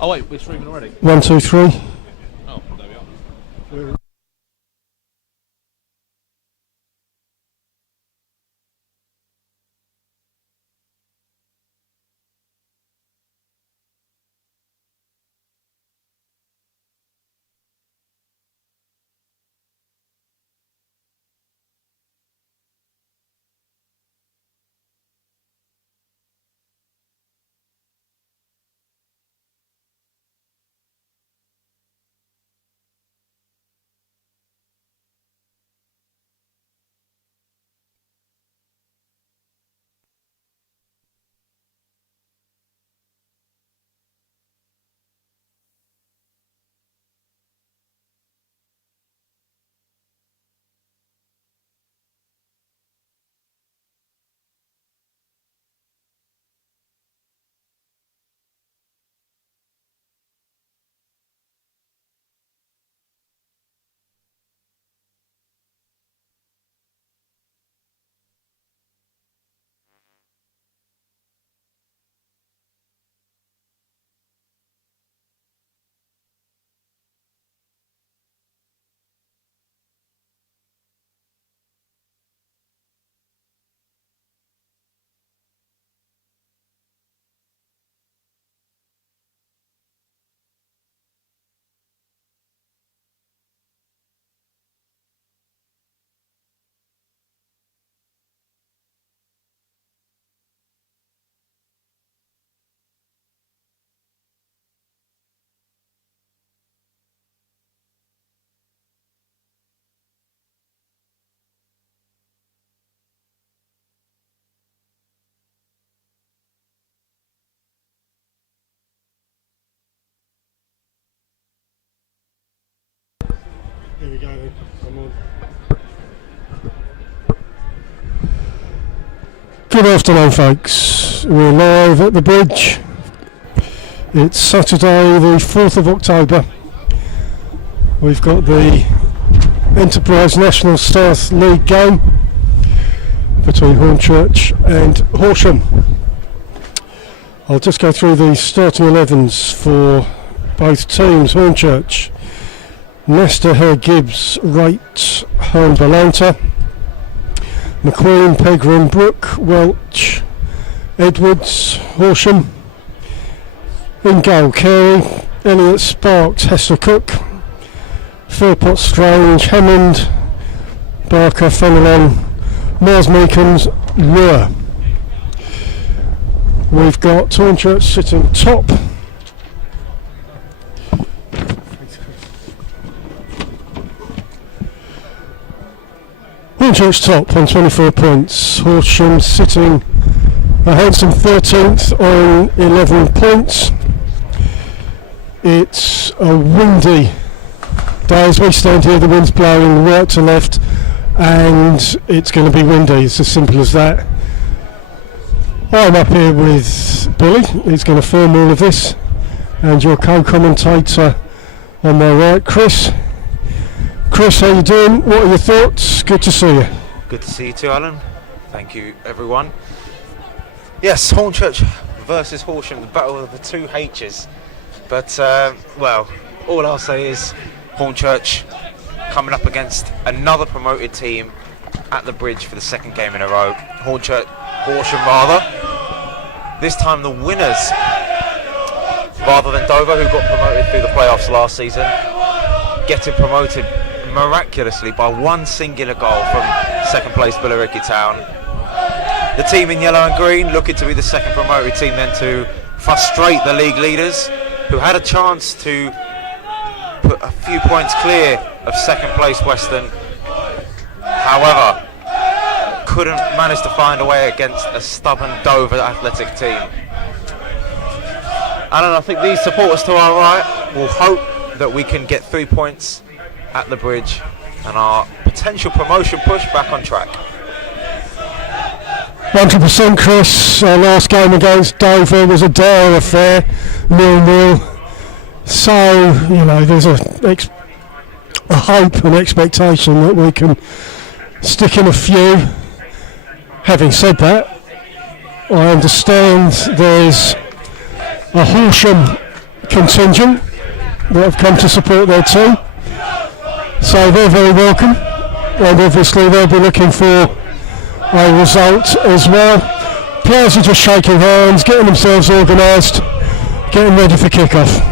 Oh wait, we're streaming already. 1, 2, 3. Oh, there we are. Here we go then, come on. Good afternoon folks, we're live at the bridge. It's Saturday the 4th of October. We've got the Enterprise National South League game between Hornchurch and Horsham. I'll just go through the starting 11s for both teams. Hornchurch: Nesta, Hare, Gibbs, Rate, Herne, Belanta, McQueen, Pegram, Brook, Welch, Edwards. Horsham: in goal, Carey, Elliott, Sparks, Hester, Cook, Philpott, Strange, Hammond, Barker, Fenelon, Mars, Meekins, Lure. We've got Hornchurch sitting top. Hornchurch top on 24 points. Horsham sitting a handsome 13th on 11 points. It's a windy day as we stand here. The wind's blowing right to left and it's going to be windy. It's as simple as that. I'm up here with Billy, who's going to film all of this, and your co-commentator on my right, Chris. Chris, how you doing? What are your thoughts? Good to see you. Good to see you too, Alan. Thank you, everyone. Yes, Hornchurch versus Horsham, the battle of the two H's. But, well, all I'll say is Hornchurch coming up against another promoted team at the bridge for the second game in a row. Horsham rather. This time the winners, rather than Dover, who got promoted through the playoffs last season, getting promoted miraculously by one singular goal from second place Billericay Town. The team in yellow and green looking to be the second promoted team then to frustrate the league leaders, who had a chance to put a few points clear of second place Western. However, couldn't manage to find a way against a stubborn Dover athletic team. And I think these supporters to our right will hope that we can get 3 points at the bridge and our potential promotion push back on track. 100% Chris. Our last game against Dover was a dire affair, 0-0. So, you know, there's a hope and expectation that we can stick in a few. Having said that, I understand there's a Horsham contingent that have come to support their team. So they're very welcome, and obviously they'll be looking for a result as well. Players are just shaking hands, getting themselves organised, getting ready for kick-off.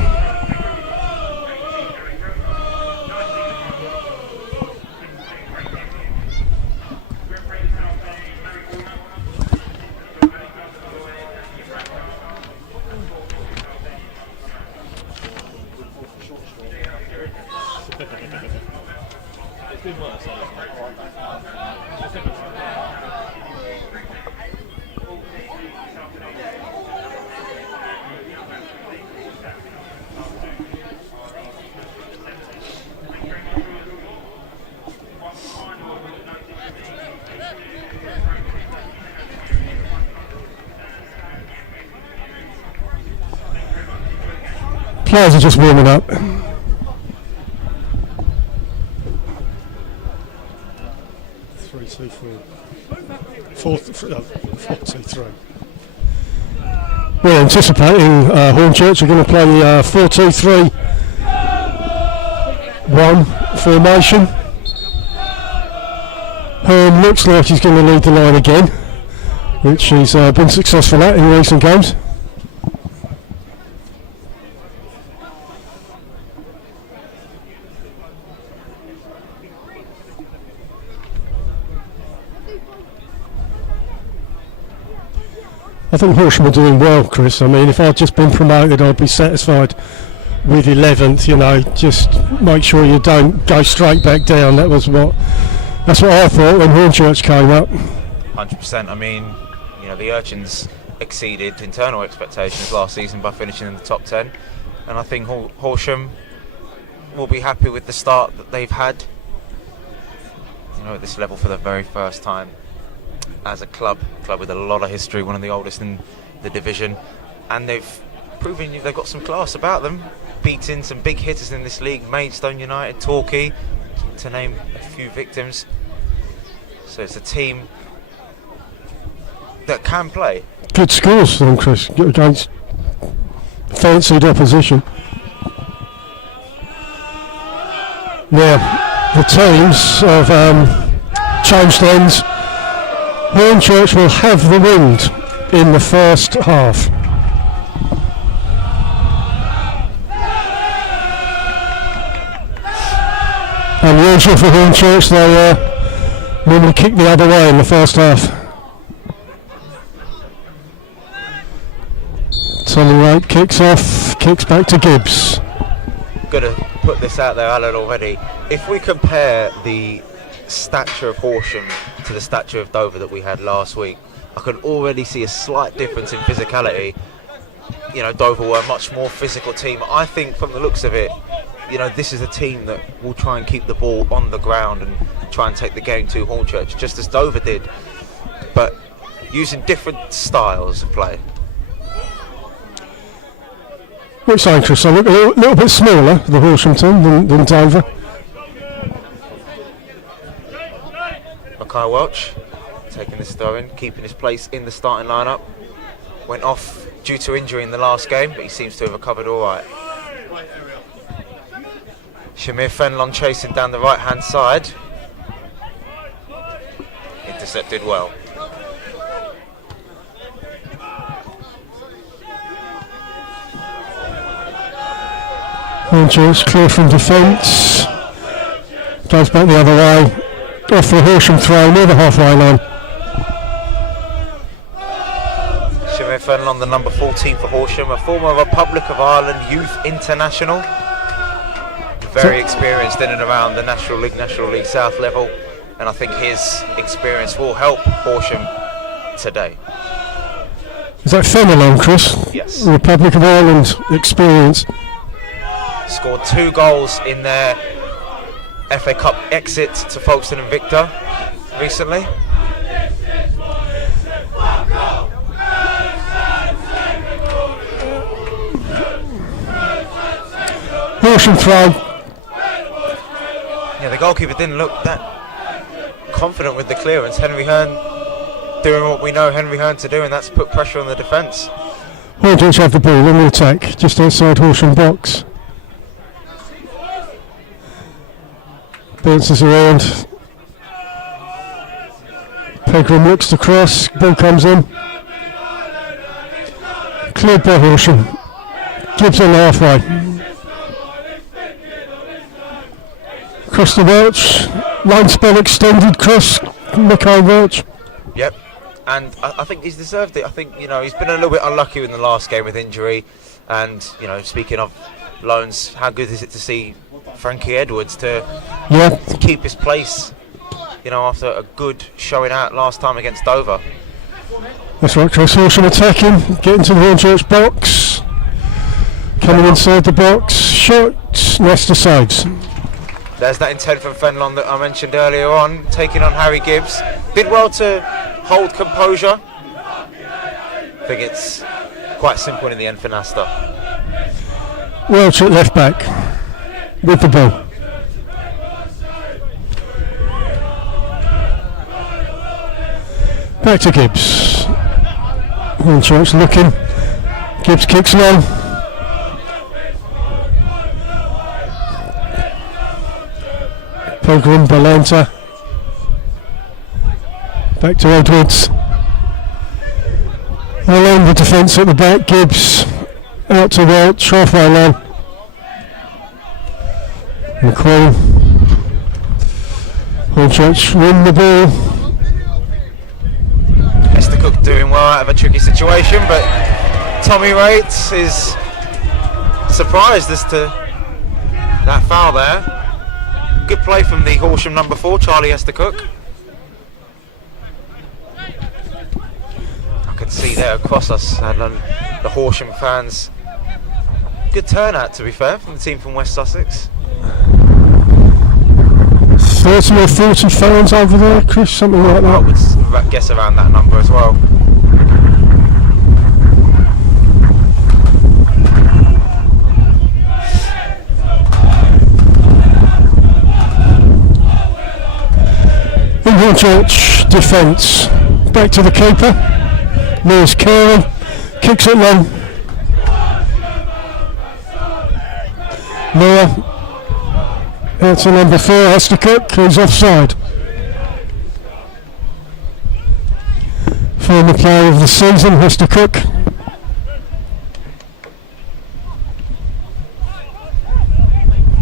Players are just warming up. 3-2-4. 4-2-3. We're anticipating Hornchurch are going to play 4-2-3-1 formation. Herm looks like he's going to lead the line again, which he's been successful at in recent games. I think Horsham are doing well, Chris. I mean, if I'd just been promoted, I'd be satisfied with 11th. You know, just make sure you don't go straight back down. That's what I thought when Hornchurch came up. 100%. I mean, you know, the Urchins exceeded internal expectations last season by finishing in the top 10, and I think Horsham will be happy with the start that they've had. You know, at this level for the very first time. As a club with a lot of history, one of the oldest in the division, and they've proven they've got some class about them, beating some big hitters in this league, Maidstone United, Torquay, to name a few victims. So it's a team that can play. Good scores then, Chris, against fancied opposition. Now, the teams have changed ends. Hornchurch will have the wind in the first half. Unusual for Hornchurch, they normally kick the other way in the first half. Tommy Wright kicks off, kicks back to Gibbs. Got to put this out there, Alan, already. If we compare the stature of Horsham to the stature of Dover that we had last week, I can already see a slight difference in physicality. You know, Dover were a much more physical team. I think from the looks of it, you know, this is a team that will try and keep the ball on the ground and try and take the game to Hornchurch, just as Dover did, but using different styles of play. Which saying, Chris, a little bit smaller, the Horsham team, than Dover. Kyle Welch taking this throw in, keeping his place in the starting lineup. Went off due to injury in the last game, but he seems to have recovered all right. Shamir Fenlon chasing down the right hand side. Intercepted well. Hornchurch clear from defence. Goes back the other way. Off the Horsham throw near the halfway line. Shamir Fenlon, the number 14 for Horsham, a former Republic of Ireland youth international. Very experienced in and around the National League South level, and I think his experience will help Horsham today. Is that Fenelon, Chris? Yes. Republic of Ireland experience. Scored 2 goals in their FA Cup exit to Folkestone and Victor recently. Horsham throw. Yeah, the goalkeeper didn't look that confident with the clearance. Henry Hearn doing what we know Henry Hearn to do, and that's put pressure on the defence. Hornchurch have the ball on the attack, just outside Horsham box. Bounces around. Pegram looks to cross, ball comes in. Cleared by Horsham. Gibbs on the halfway. Cross the Welch. Line spell extended, cross Mackay Welch. Yep. And I think he's deserved it. I think, you know, he's been a little bit unlucky in the last game with injury. And, you know, speaking of loans, how good is it to see Frankie Edwards to keep his place, you know, after a good showing out last time against Dover. That's right, Chris Horsham attacking, getting to the Hornchurch box. Coming inside the box, shot, Leicester saves. There's that intent from Fenlon that I mentioned earlier on, taking on Harry Gibbs. Did well to hold composure. I think it's quite simple in the end for Nasta. Welch at left back with the ball. Back to Gibbs. Hornchurch looking. Gibbs kicks long. Pegram, Balanta. Back to Edwards. Along the defence at the back, Gibbs out to Welch, halfway line. McQueen. Hornchurch win the ball. Esther Cook doing well out of a tricky situation, but Tommy Rates is surprised as to that foul there. Good play from the Horsham number 4, Charlie Esther Cook. I could see there across us, and the Horsham fans. Good turnout, to be fair, from the team from West Sussex. 30 or 40 fans over there, Chris, something like that. I would guess around that number as well. In Hornchurch defence, back to the keeper. Lewis Carey kicks it long. Noah out to number 4, Esther Cook, who's offside. Former player of the season, Esther Cook.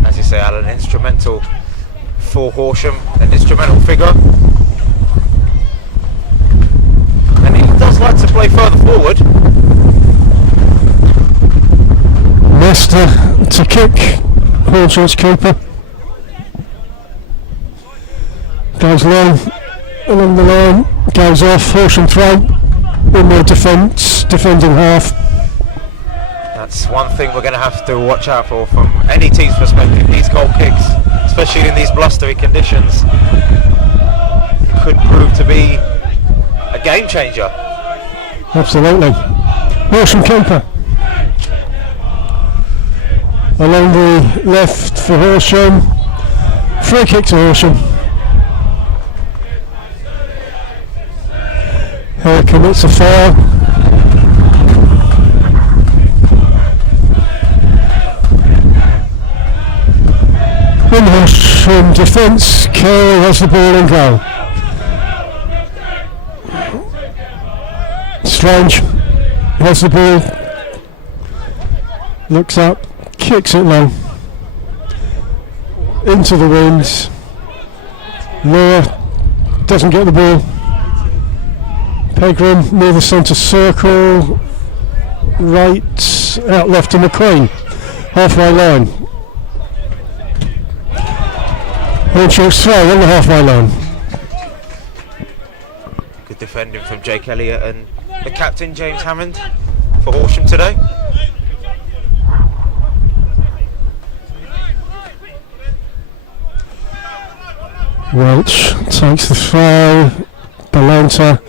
As you say, Alan, instrumental for Horsham, an instrumental figure. And he does like to play further forward. Leicester to kick, Hornchurch keeper. Goes long, along the line, goes off, Horsham throw, in their defending half. That's one thing we're going to have to watch out for from any team's perspective. These goal kicks, especially in these blustery conditions, could prove to be a game changer. Absolutely. Horsham keeper. Along the left for Horsham. Free kick to Horsham. Here commits a foul. In Horsham defence, Carey has the ball in goal. Strange has the ball, looks up, kicks it long, into the wind. Law doesn't get the ball. Pegram near the centre circle, right out left to McQueen, halfway line. Hornchurch throw on the halfway line. Good defending from Jake Elliott and the captain James Hammond for Horsham today. Welch takes the throw. Balanta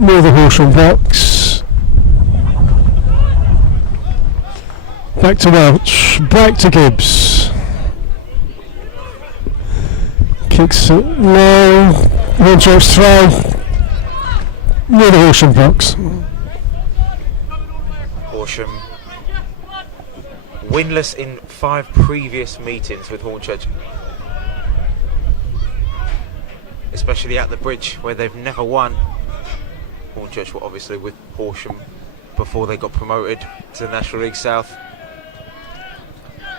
near the Horsham box. Back to Welch. Back to Gibbs. Kicks it low. Hornchurch throw near the Horsham box. Horsham winless in 5 previous meetings with Hornchurch, especially at the bridge where they've never won. Hornchurch were obviously with Horsham before they got promoted to the National League South.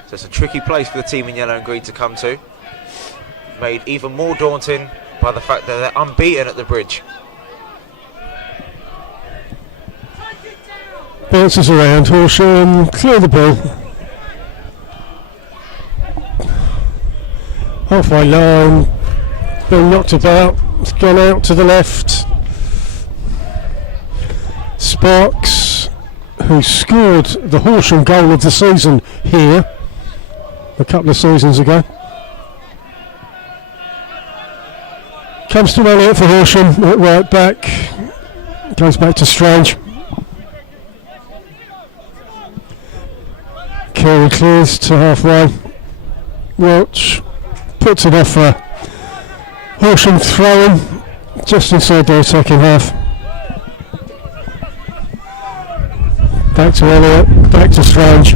So it's a tricky place for the team in yellow and green to come to. Made even more daunting by the fact that they're unbeaten at the bridge. Bounces around, Horsham, clear the ball. Halfway line, been knocked about, it's gone out to the left. Sparks, who scored the Horsham goal of the season here a couple of seasons ago. Comes to Elliott for Horsham at right back, goes back to Strange. Carey clears to halfway. Welch puts it off for Horsham throwing just inside their attacking half. Back to Elliott, back to Strange.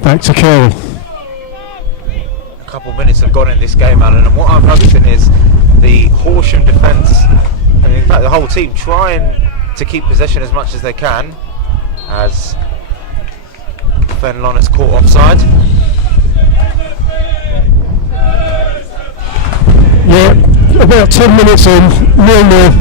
Back to Carey. A couple of minutes have gone in this game, Alan, and what I'm noticing is the Horsham defence, and in fact the whole team, trying to keep possession as much as they can, as Fenlon is caught offside. Yeah, about 10 minutes in, 0-0.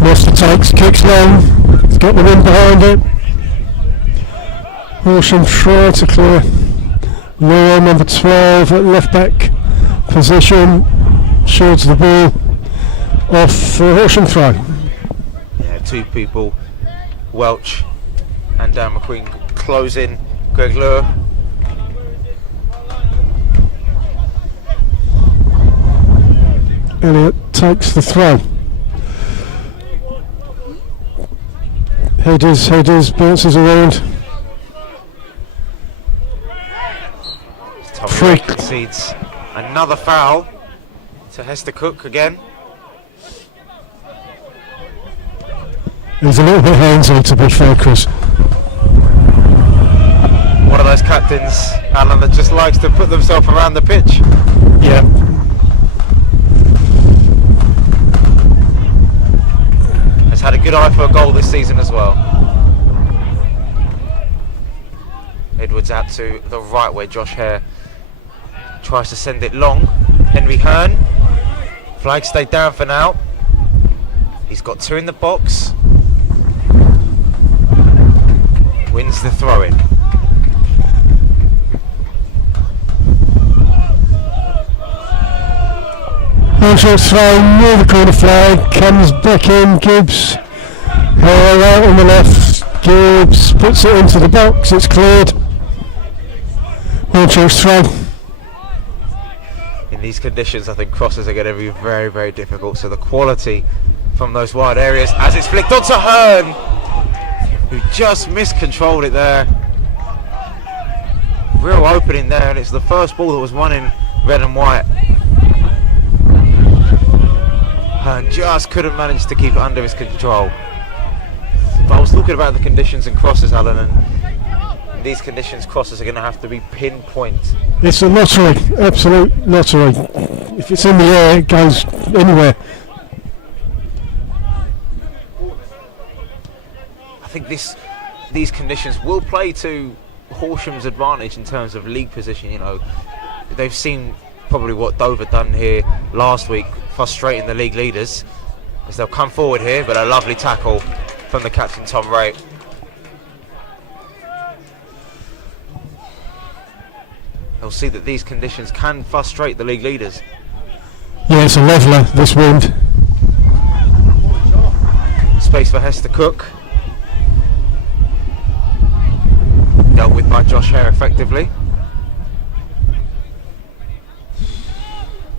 Moster takes, kicks long, he's got the wind behind it. Horsham try to clear. Law, number 12 at left back position, shields the ball off for Horsham throw. Yeah, 2 people, Welch and Dan McQueen, closing Greg Lure. Elliott takes the throw. Headers, bounces around. Tommy concedes another foul to Hester Cook again. He's a little bit handsy, to be fair, Chris. One of those captains, Alan, that just likes to put themselves around the pitch. Yeah. Has had a good eye for a goal this season as well. Edwards out to the right where Josh Hare tries to send it long. Henry Hearn, flag stayed down for now. He's got 2 in the box. Wins the throw-in. Horsham throw near the corner flag, comes back in, Gibbs. Hare out on the left, Gibbs puts it into the box, it's cleared. Horsham throw. In these conditions, I think crosses are going to be very, very difficult. So the quality from those wide areas as it's flicked onto Hearn, who just miscontrolled it there. Real opening there, and it's the first ball that was won in red and white. Hearn just couldn't manage to keep it under his control. But I was talking about the conditions and crosses, Alan, and in these conditions, crosses are going to have to be pinpoint. It's a lottery, absolute lottery. If it's in the air, it goes anywhere. I think these conditions will play to Horsham's advantage in terms of league position. You know, they've seen probably what Dover done here last week, frustrating the league leaders, as they'll come forward here, but a lovely tackle from the captain, Tom Ray. They'll see that these conditions can frustrate the league leaders. Yeah, it's a leveller, this wind. Space for Hester Cook. Dealt with by Josh Hare effectively.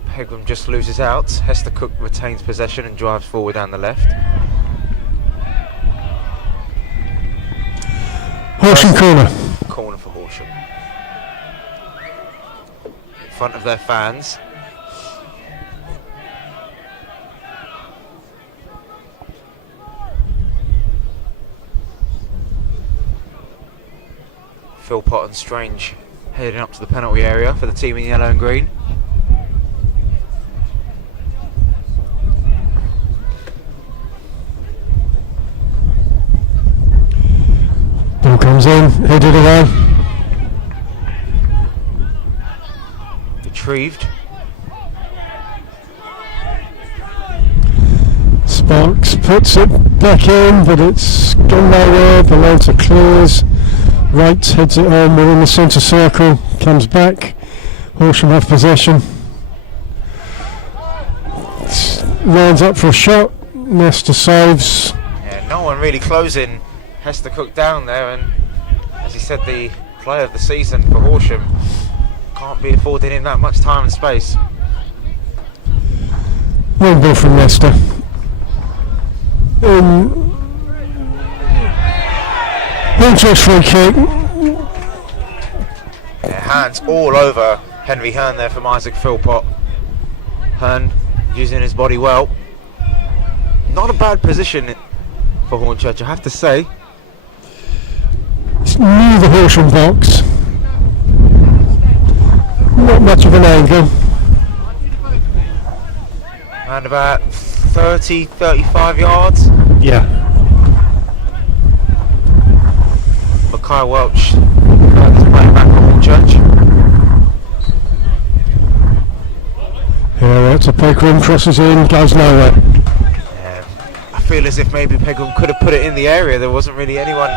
Pegram just loses out. Hester Cook retains possession and drives forward down the left. Horsham corner. corner for Horsham. In front of their fans. Philpott and Strange heading up to the penalty area for the team in yellow and green. Ball comes in, headed away. Retrieved. Sparks puts it back in, but it's gone nowhere. Belanta clears. Wright heads it on, we're in the centre circle, comes back. Horsham have possession. Lines up for a shot. Nesta saves. Yeah, no one really closing Hester Cook down there, and as he said, the player of the season for Horsham can't be affording him that much time and space. One ball from Nesta. Hornchurch free kick. Yeah, hands all over Henry Hearn there from Isaac Philpott. Hearn using his body well. Not a bad position for Hornchurch, I have to say. It's near the Horsham box. Not much of an angle. Around about 30-35 yards. Yeah. Mackay Welch is playing back for Hornchurch. Yeah, out to Pegram, crosses in, goes nowhere. Yeah, I feel as if maybe Pegram could have put it in the area. There wasn't really anyone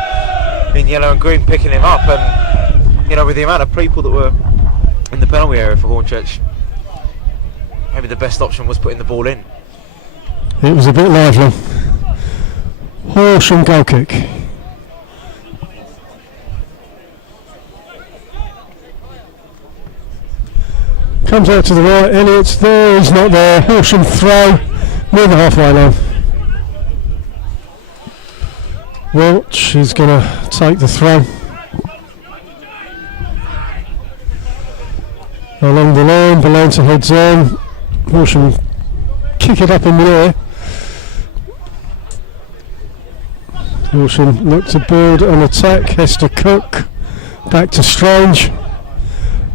in yellow and green picking him up, and you know, with the amount of people that were in the penalty area for Hornchurch, maybe the best option was putting the ball in. It was a bit lively. Horsham goal kick. Comes out to the right, Elliott's there, he's not there. Horsham throw, near the halfway line. Welch is going to take the throw. Along the line, Belanta heads on. Horsham kick it up in the air. Horsham look to build an attack. Hester Cook, back to Strange,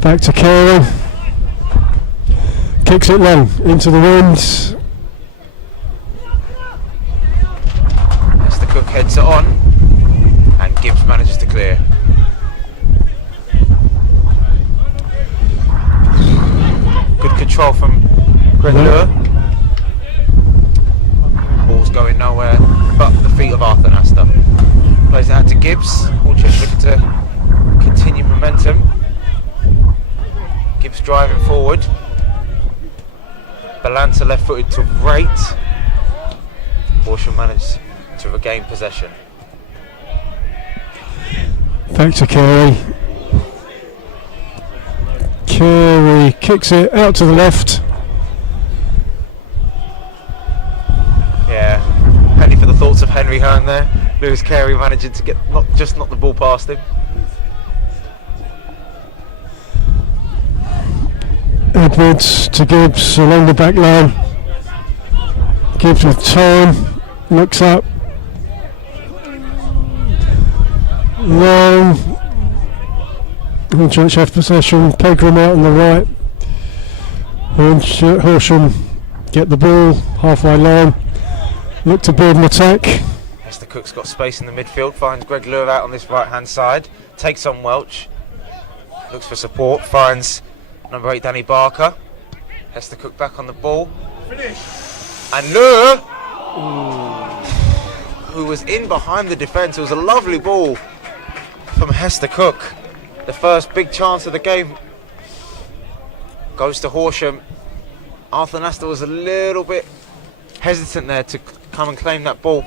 back to Carey. Kicks it long into the wind. Hester Cook heads it on, and Gibbs manages to clear. Good control from Greg Lure. Ball's going nowhere but the feet of Arthur Nasta. Plays it out to Gibbs. Hornchurch looking to continue momentum. Gibbs driving forward. Belanta left footed to Wright. Horsham managed to regain possession. Back to Carey. Carey kicks it out to the left. Yeah, penny for the thoughts of Henry Hearn there. Lewis Carey managing to get not the ball past him. Edwards to Gibbs along the back line. Gibbs with time, looks up. Long. Hornchurch have possession. Pegram out on the right. Horsham get the ball, halfway line. Look to build an attack. Hester Cook's got space in the midfield, finds Greg Lure out on this right hand side, takes on Welch, looks for support, finds number 8 Danny Barker. Hester Cook back on the ball. And Lure, who was in behind the defence. It was a lovely ball from Hester Cook. The first big chance of the game goes to Horsham. Arthur Nasta was a little bit hesitant there to come and claim that ball.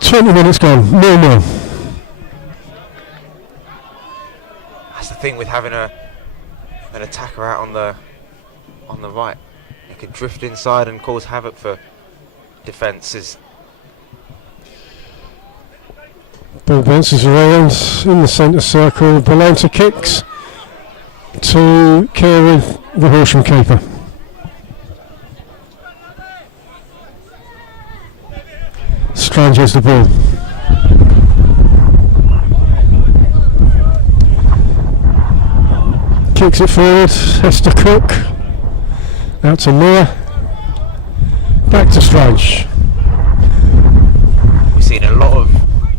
20 minutes gone, 0-0. That's the thing with having an attacker out on the right. It can drift inside and cause havoc for defences. Ball bounces around in the centre circle. Balanta kicks to care of the Horsham keeper. Strange has the ball. Kicks it forward. Hester Cook. Out to Moore. Back to Strange. We've seen a lot of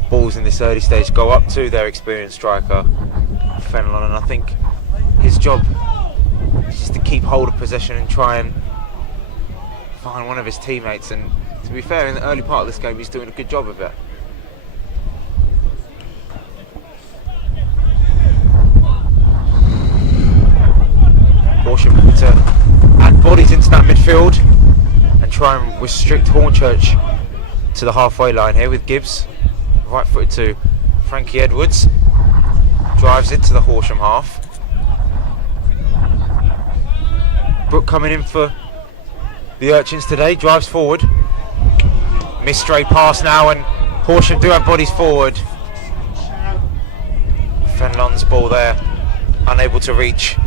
balls in this early stage go up to their experienced striker, Fenelon, and I think his job is just to keep hold of possession and try and find one of his teammates. And to be fair, in the early part of this game, he's doing a good job of it. Horsham to add bodies into that midfield and try and restrict Hornchurch to the halfway line here with Gibbs. Right footed to Frankie Edwards. Drives into the Horsham half. Brooke coming in for the Urchins today. Drives forward. Missed stray pass now, and Horsham do have bodies forward. Fenelon's ball there. Unable to reach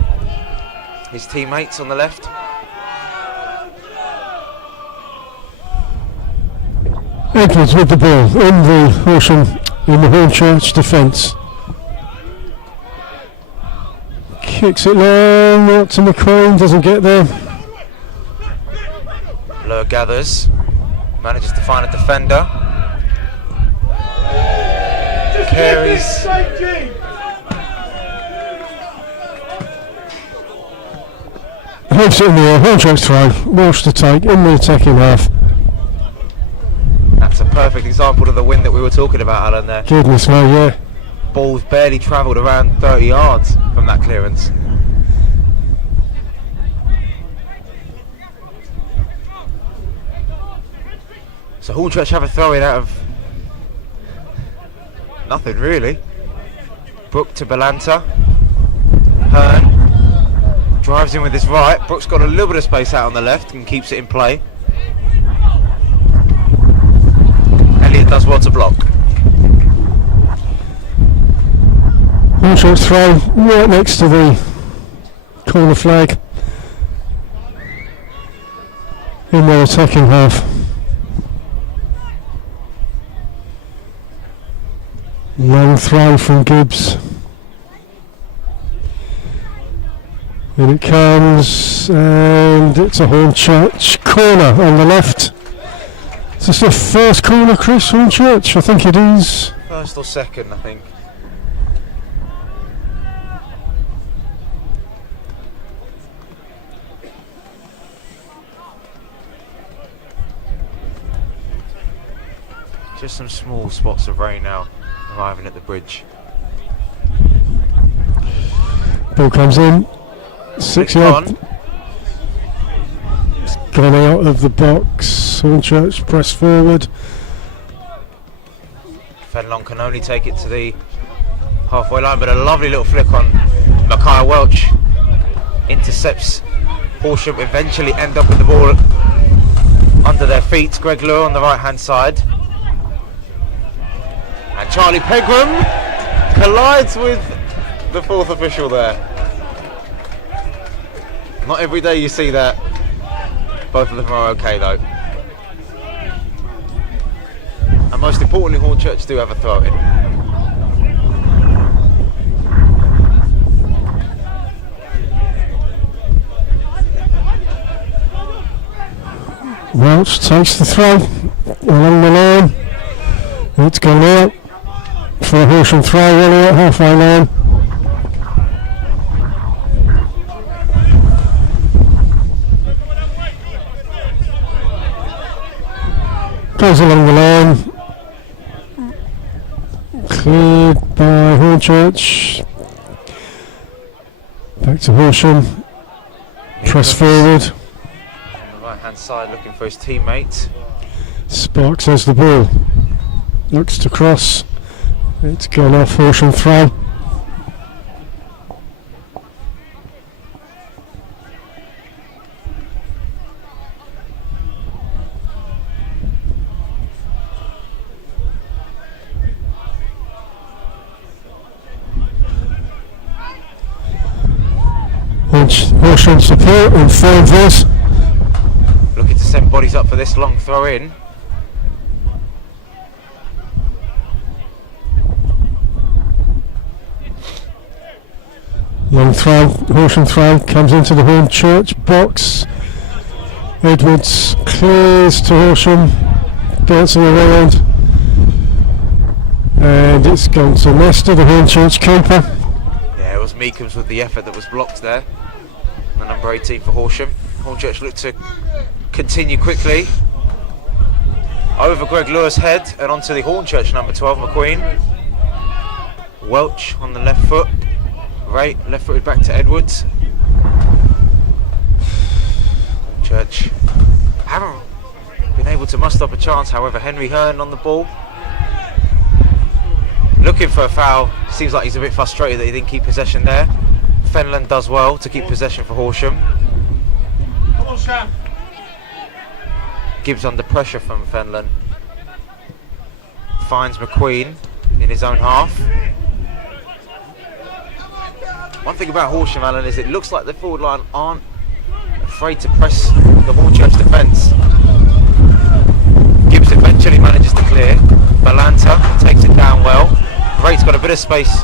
his teammates on the left. Edwards with the ball in the Hornchurch defence. Kicks it long out to McQueen, doesn't get there. Blur gathers, manages to find a defender. Carries. Hoops it in the air, Hornchurch throw, Walsh to take in the attacking half. That's a perfect example of the win that we were talking about, Alan, there. Goodness me, yeah. Ball's barely travelled around 30 yards from that clearance. So Hornchurch have a throw-in out of nothing, really. Brooke to Balanta. Hearn drives in with his right. Brooke's got a little bit of space out on the left and keeps it in play. Elliott does well to block. Hornchurch throw right next to the corner flag in their attacking half. Long throw from Gibbs. In it comes, and it's a Hornchurch corner on the left. Is this the first corner, Chris, Hornchurch? I think it is. First or second, I think. Just some small spots of rain now arriving at the bridge. Ball comes in. 6 yard. It's gone out of the box. Hornchurch press forward. Fenelon can only take it to the halfway line, but a lovely little flick on Micaiah Welch. Intercepts Horsham, eventually end up with the ball under their feet. Greg Lure on the right hand side. And Charlie Pegram collides with the fourth official there. Not every day you see that. Both of them are okay though. And most importantly, Hornchurch do have a throw in. Welch takes the throw along the line. It's gone out for a Horsham throw, running at halfway line. Goes along the line. Cleared by Hornchurch. Back to Horsham. Press forward. On the right hand side looking for his teammate. Sparks has the ball. Looks to cross. It's gone off. Horsham throw. Horsham support in fine voice. Looking to send bodies up for this long throw in. Long throw, Horsham throw, comes into the Hornchurch box. Edwards clears to Horsham, bouncing around, and it's gone to Nestor, the Hornchurch keeper. Yeah, it was Meekums with the effort that was blocked there. The number 18 for Horsham. Hornchurch looked to continue quickly. Over Greg Lewis' head and onto the Hornchurch number 12, McQueen. Welch on the left foot. Right, left footed back to Edwards. Hornchurch haven't been able to muster up a chance, however. Henry Hearn on the ball. Looking for a foul. Seems like he's a bit frustrated that he didn't keep possession there. Fenland does well to keep possession for Horsham. Come on, Sam. Gibbs under pressure from Fenland. Finds McQueen in his own half. One thing about Horsham, Alan, is it looks like the forward line aren't afraid to press the Hornchurch defence. Gibbs eventually manages to clear. Balanta takes it down well. Great's got a bit of space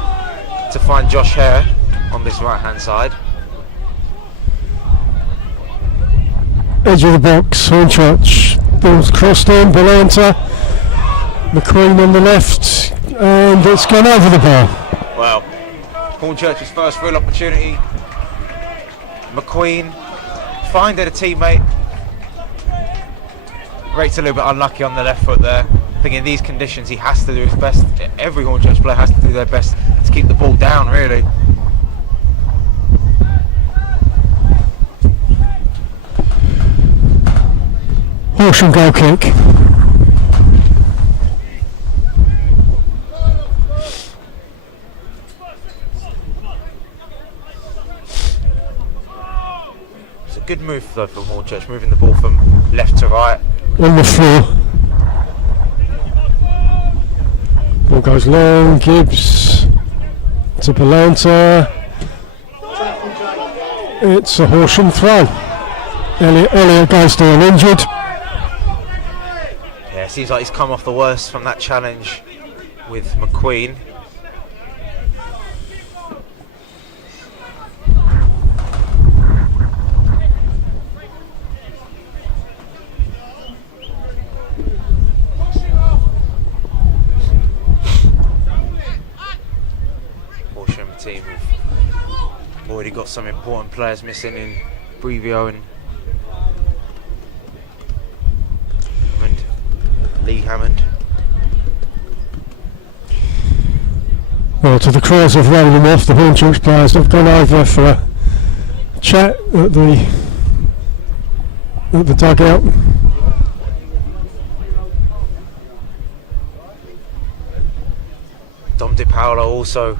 to find Josh Hare on this right hand side. Edge of the box, Hornchurch, ball's crossed in, Balanta, McQueen on the left, and it's gone over the bar. Well, Hornchurch's first real opportunity. McQueen finding a teammate. Great's a little bit unlucky on the left foot there. I think in these conditions he has to do his best. Every Hornchurch player has to do their best to keep the ball down, really. Horsham goal kick. It's a good move though from Hornchurch, moving the ball from left to right. On the floor. Ball goes long, Gibbs to Balanta. It's a Horsham throw. Elliot goes down injured. Yeah, seems like he's come off the worst from that challenge with McQueen. Horsham team have already got some important players missing in Brevio and Lee Hammond. Well, to the cries of running them off, the Hornchurch players have gone over for a chat at the dugout. Dom Di Paolo also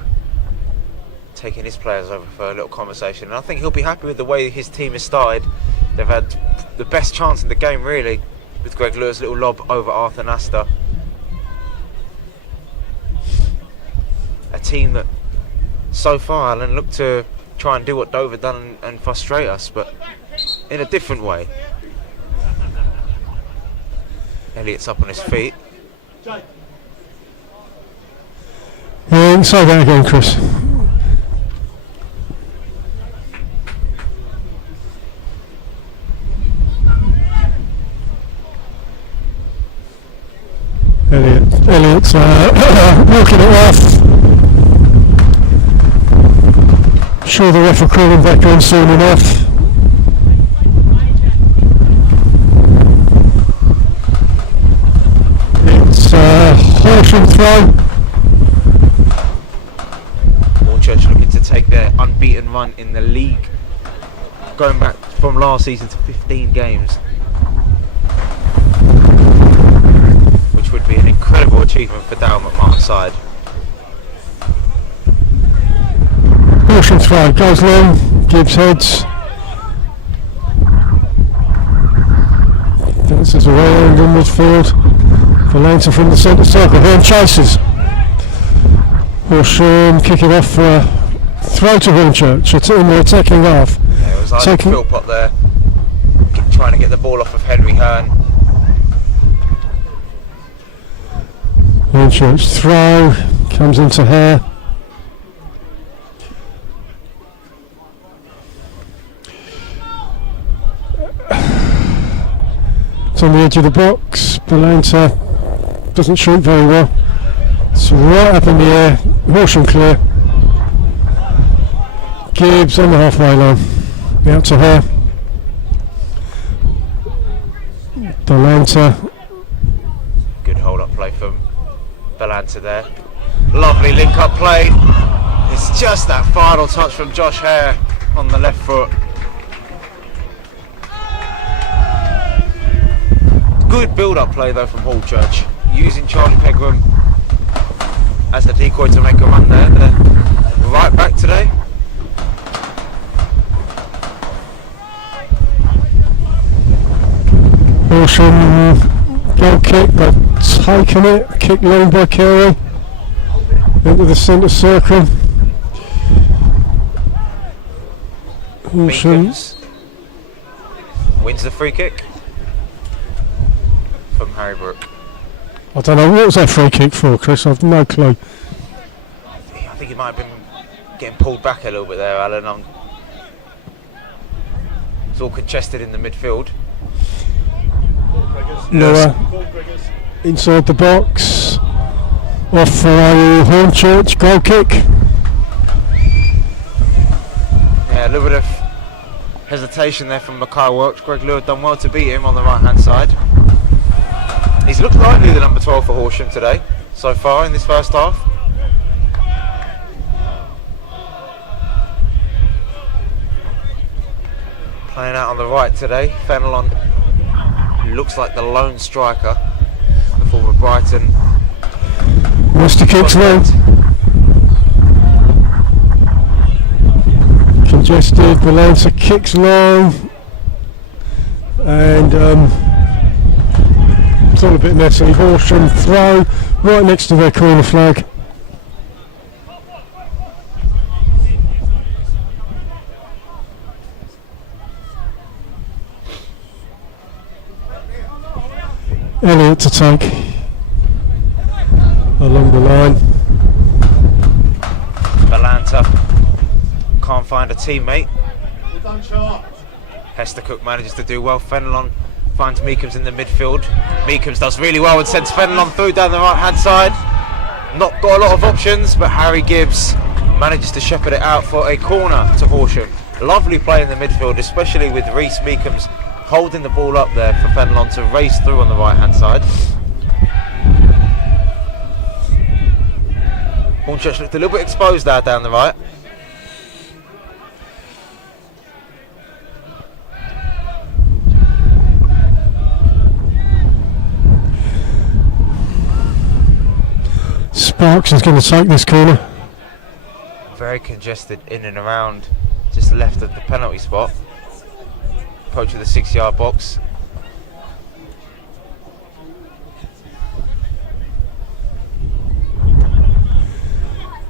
taking his players over for a little conversation, and I think he'll be happy with the way his team has started. They've had the best chance in the game, really, with Greg Lewis' little lob over Arthur Nasta. A team that so far, Alan, looked to try and do what Dover done and frustrate us, but in a different way. Elliot's up on his feet. Say that again, Chris. Elliot's walking it off. Sure, the ref will call him back on soon enough. It's Horsham throw. Hornchurch looking to take their unbeaten run in the league, going back from last season to 15 games. Would be an incredible achievement for Darryl McMahon's side. Horsham throw goes long, Gibbs heads. Dances around in midfield. Valenta from the centre circle. Horn chases. Horsham kick it off for a throw to Hornchurch in the attacking half. Yeah, Yeah, it was Isaac Taking- Philpott there, trying to get the ball off of Henry Hearn. Hornchurch throw, comes into her. It's on the edge of the box. Belanta doesn't shoot very well. It's right up in the air. Horsham clear. Gibbs on the halfway line. Out to her. Belanta. Good hold-up play from Belanta there. Lovely link-up play. It's just that final touch from Josh Hare on the left foot. Good build-up play though from Hornchurch, using Charlie Pegram as the decoy to make a run there. They're right back today. Horsham goal kick, but taken it. Kick long by Carey into the centre circle. Horsham Meekins wins the free kick from Harry Brook. I don't know, what was that free kick for, Chris? I've no clue. I think he might have been getting pulled back a little bit there, Alan. It's all congested in the midfield. Noah inside the box. Off for Hornchurch, goal kick. Yeah, a little bit of hesitation there from Mackay Works. Greg Lewis done well to beat him on the right hand side. He's looked likely the number 12 for Horsham today, so far in this first half. Playing out on the right today, Fenelon looks like the lone striker, the former Brighton. Mr. kicks well. Congested, Belanta kicks long. And it's all a bit messy. Horsham throw right next to their corner flag. Elliott to take along the line. Belanta can't find a teammate. We're done sharp. Hester Cook manages to do well. Fenelon finds Meekins in the midfield. Meekins does really well and sends Fenelon through down the right hand side. Not got a lot of options, but Harry Gibbs manages to shepherd it out for a corner to Horsham. Lovely play in the midfield, especially with Reece Meekins holding the ball up there for Fenelon to race through on the right hand side. Hornchurch looked a little bit exposed there down the right. Sparks is going to take this corner. Very congested in and around just left of the penalty spot. Approaching the 6-yard box.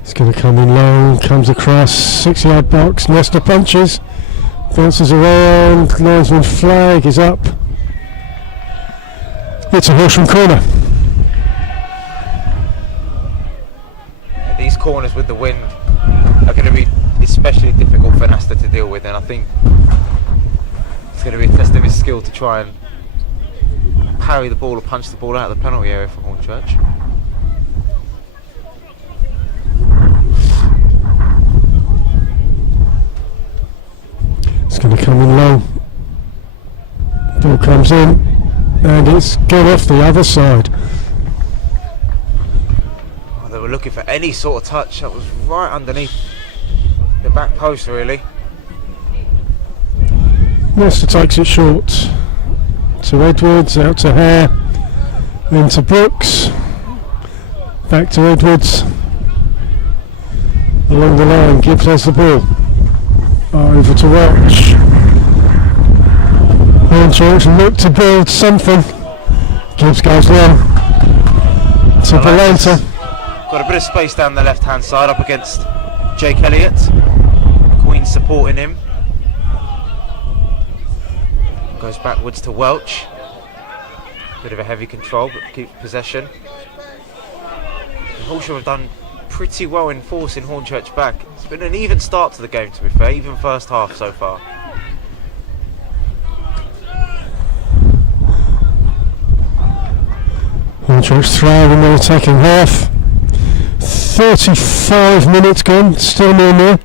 It's going to come in long, comes across, 6-yard box, Nesta punches, bounces around, linesman flag is up. It's a Horsham corner. These corners with the wind are going to be especially difficult for Nesta to deal with, and I think it's going to be a test of his skill to try and parry the ball or punch the ball out of the penalty area for Hornchurch. It's going to come in low. Ball comes in and it's gone off the other side. Oh, they were looking for any sort of touch that was right underneath the back post, really. Nesta takes it short to Edwards, out to Hare, then to Brooks, back to Edwards, along the line. Gibbs has the ball, over to Welch. Hornchurch look to build something. Gibbs goes long to Belanta. Got a bit of space down the left hand side up against Jake Elliott. Queen supporting him. Goes backwards to Welch. Bit of a heavy control, but keeps possession. And Horsham have done pretty well in forcing Hornchurch back. It's been an even start to the game, to be fair, even first half so far. Hornchurch throw in the attacking half. 35 minutes gone, still no more.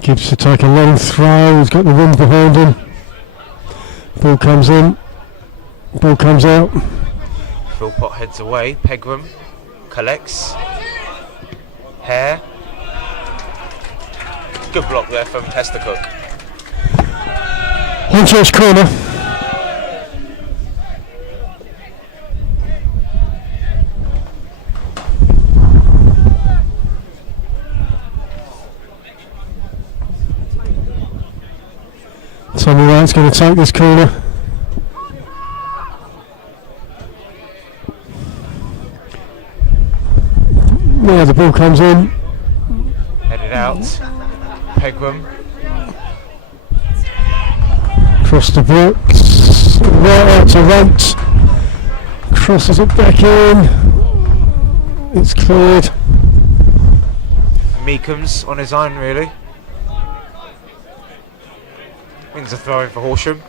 Gibbs to take a long throw, he's got the wind behind him. Ball comes in, ball comes out. Philpott heads away, Pegram collects. Hare. Good block there from Hester Cook. Hornchurch corner. Tommy Wright's going to take this corner. Yeah, the ball comes in. Headed out. Pegram. Across the box. Right out to Rent. Crosses it back in. It's cleared. Meekham's on his own, really. Wins a throw in for Horsham.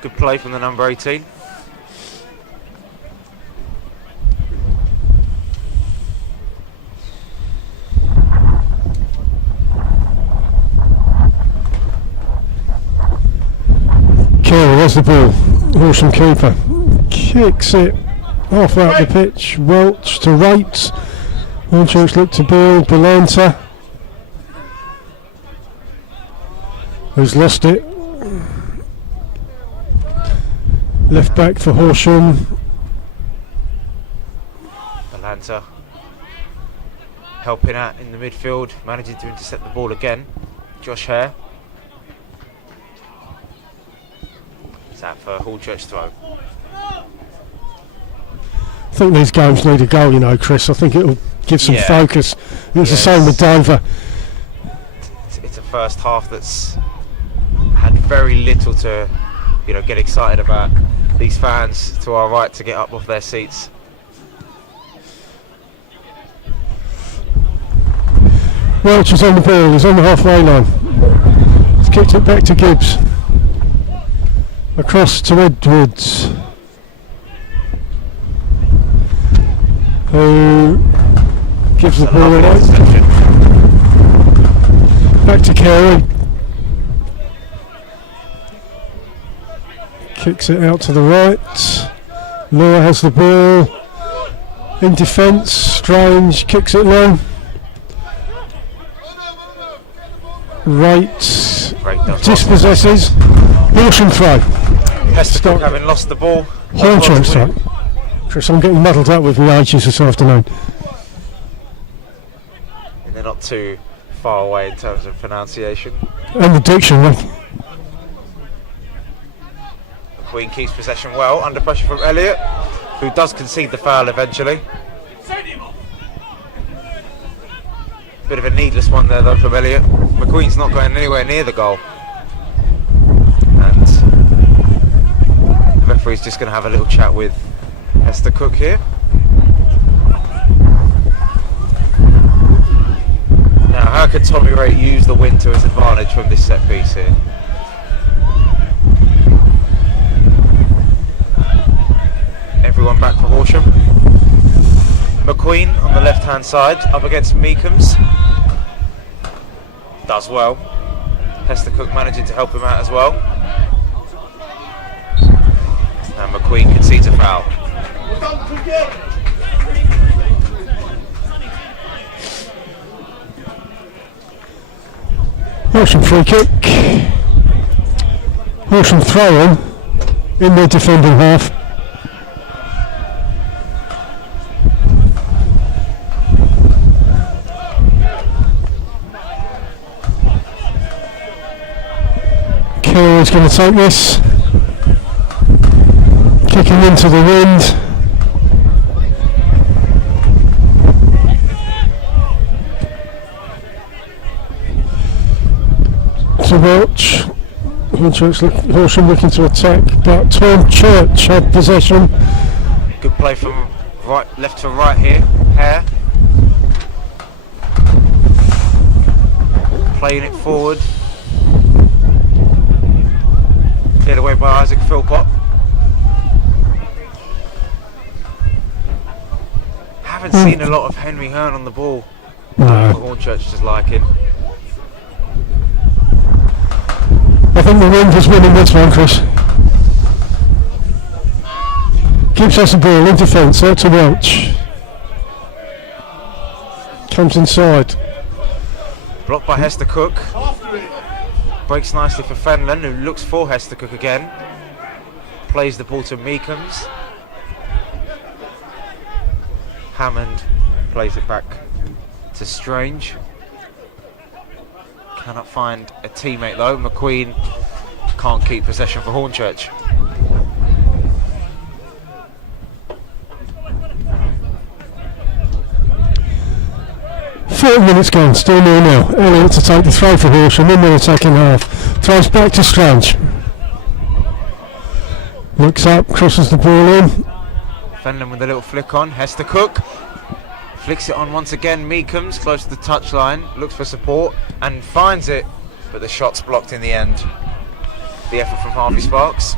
Good play from the number 18. Carey, there's the ball. Horsham keeper. Kicks it half out the pitch. Welch to right. Hornchurch look to ball. Belanta, who's lost it. Left back for Horsham. Belanta helping out in the midfield, managing to intercept the ball again. Josh Hare. Is that for Hornchurch throw? I think these games need a goal, you know, Chris. I think it'll give some focus. It's the same with Dover. It's a first half that's had very little to, get excited about. These fans to our right to get up off their seats. Welch is on the ball, he's on the halfway line. He's kicked it back to Gibbs. Across to Edwards, who gives the ball away. Back to Carey. Kicks it out to the right. Law has the ball. In defence, Strange kicks it long. Right, dispossesses. Horsham throw. Hester Cook having lost the ball. Hornchurch throw. Chris, I'm getting muddled up with my H's this afternoon. And they're not too far away in terms of pronunciation. And the dictionary. Queen keeps possession well, under pressure from Elliott, who does concede the foul eventually. Bit of a needless one there though from Elliott. McQueen's not going anywhere near the goal. And the referee's just going to have a little chat with Hester Cook here. Now, how could Tommy Wright use the win to his advantage from this set piece here? Everyone back for Horsham. McQueen on the left hand side up against Meekham's. Does well. Hester Cook managing to help him out as well. And McQueen concedes a foul. Horsham free kick. Horsham throw in their defending half. Carey's going to take this. Kicking into the wind. to Welch. Horsham looking to attack, but Hornchurch had possession. Good play from left to right here. Hare playing it forward. Cleared away by Isaac Philpott. Haven't seen a lot of Henry Hearn on the ball. No. Hornchurch just liking. I think the wind is winning this one, Chris. Keeps us the ball in defence, out to Welch. Comes inside. Blocked by Hester Cook. Breaks nicely for Fenlon, who looks for Hester Cook again. Plays the ball to Meekums. Hammond plays it back to Strange. Cannot find a teammate though. McQueen can't keep possession for Hornchurch. Minutes gone, still 0-0. Elliott to take the throw for Horsham in the attacking half. Throws back to Strange. Looks up, crosses the ball in. Fenlon with a little flick on. Hester Cook flicks it on once again. Meekums close to the touchline, looks for support and finds it, but the shot's blocked in the end. The effort from Harvey Sparks.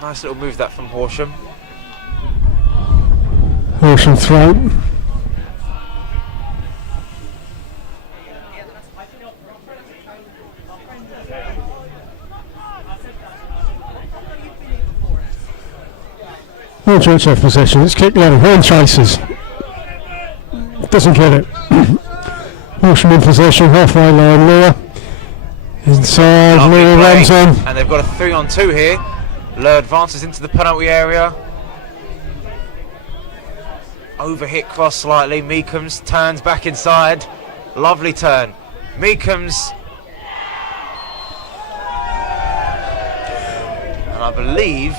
Nice little move that from Horsham. Horsham throw. Hornchurch have possession. It's kicked low. Horn chases. Doesn't get it. Horsham in possession. Halfway line. Leah. Inside. Leah runs on. And they've got a 3-on-2 here. Leah advances into the penalty area. Overhit cross slightly. Meekums turns back inside. Lovely turn. Meekums. And I believe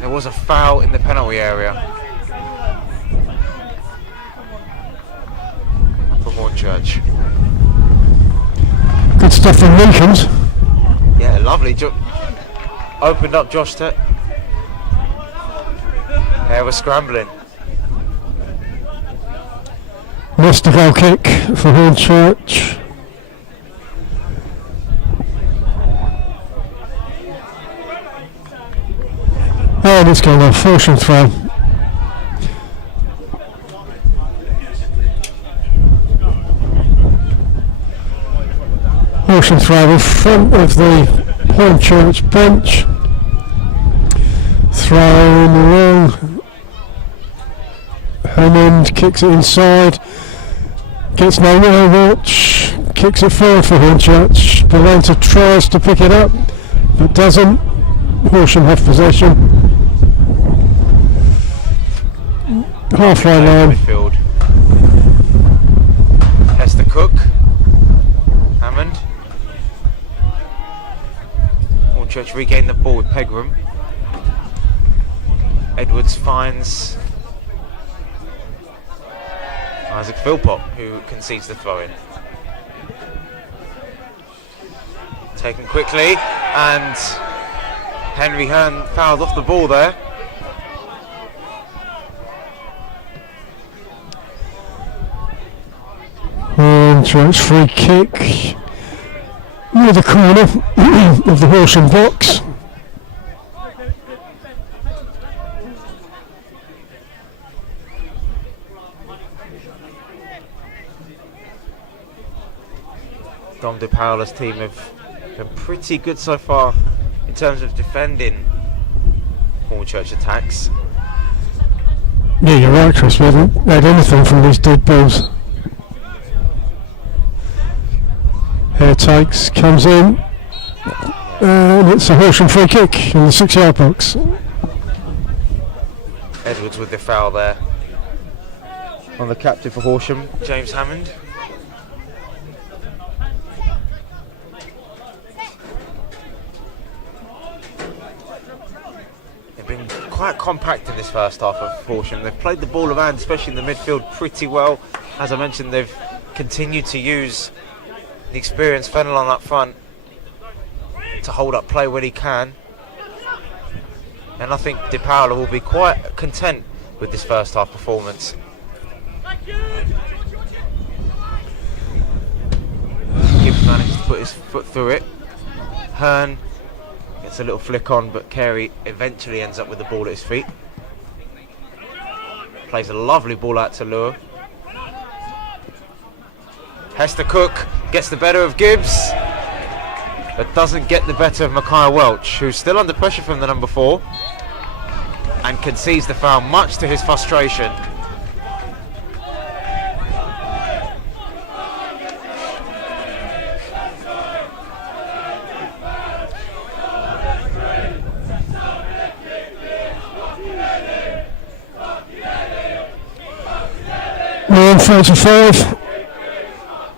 there was a foul in the penalty area for Hornchurch. Good stuff from Meekums. Yeah, lovely. Opened up Josh Tet. Hare was scrambling. Missed the goal kick for Hornchurch. And it's going off. Horsham throw. Horsham throw in front of the Hornchurch bench. Thrown along. Hammond kicks it inside. Gets nowhere. Welch kicks it forward for Hornchurch. Belanta tries to pick it up, but doesn't. Horsham have possession. Halfway line. Midfield. Hester Cook. Hammond. Hornchurch regain the ball with Pegram. Edwards finds Isaac Philpott, who concedes the throw-in. Taken quickly, and Henry Hearn fouled off the ball there. Hornchurch free kick near the corner of the Horsham box. Dom De Paola's team have been pretty good so far in terms of defending Hornchurch attacks. Yeah, you're right, Chris. We haven't had anything from these dead balls. Hare takes, comes in, and it's a Horsham free kick in the 6-yard box. Edwards with the foul there on the captain for Horsham, James Hammond. They've been quite compact in this first half of Horsham. They've played the ball around, especially in the midfield, pretty well. As I mentioned, they've continued to use the experienced Fenelon up front to hold up play when he can. And I think De Paola will be quite content with this first half performance. Gibbs manages to put his foot through it. Hearn gets a little flick on, but Carey eventually ends up with the ball at his feet. Plays a lovely ball out to Lure. Hester Cook gets the better of Gibbs, but doesn't get the better of Micaiah Welch, who's still under pressure from the number 4 and concedes the foul, much to his frustration. We're on 45.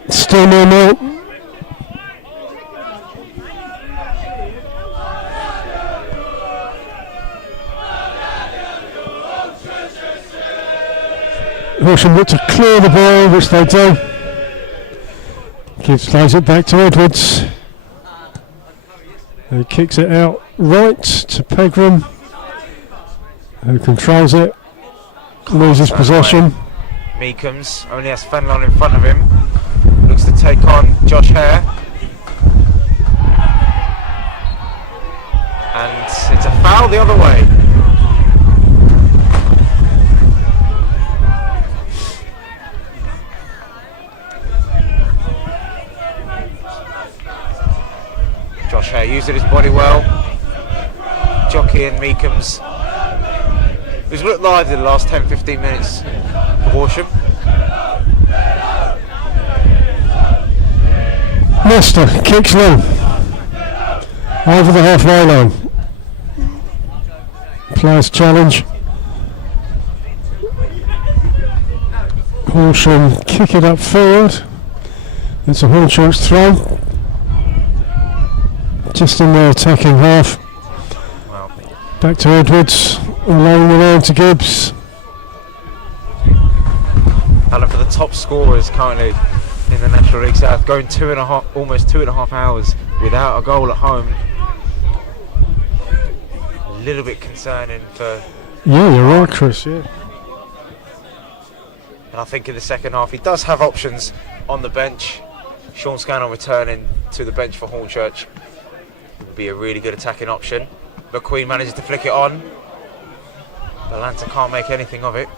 Still no more. Horsham look to clear the ball, which they do. Gibbs plays it back to Edwards. He kicks it out right to Pegram, who controls it, loses possession. Meekums only has Fenelon in front of him. Looks to take on Josh Hare. And it's a foul the other way. Josh Hare using his body well. Jockey and Meekums, who's looked lively the last 10-15 minutes for Horsham. Lester kicks long over the halfway line. Players challenge. Horsham kick it up forward. It's a Hornchurch throw. Just in their attacking half. Well, back to Edwards, along the line to Gibbs. Alan, for the top scorers currently in the National League South, going almost 2.5 hours without a goal at home. A little bit concerning for. Yeah, you're right, Chris. Yeah. And I think in the second half he does have options on the bench. Sean Scanlon returning to the bench for Hornchurch would be a really good attacking option. McQueen manages to flick it on. Balanta can't make anything of it.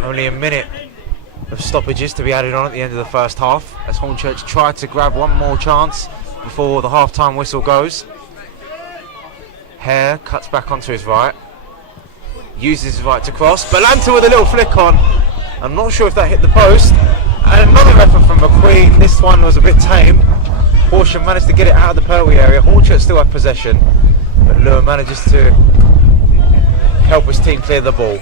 Only a minute of stoppages to be added on at the end of the first half, as Hornchurch tried to grab one more chance before the half-time whistle goes. Hare cuts back onto his right, uses his right to cross. Balanta with a little flick on. I'm not sure if that hit the post. And another effort from McQueen. This one was a bit tame. Horsham managed to get it out of the penalty area. Hornchurch still have possession, but Lure manages to help his team clear the ball.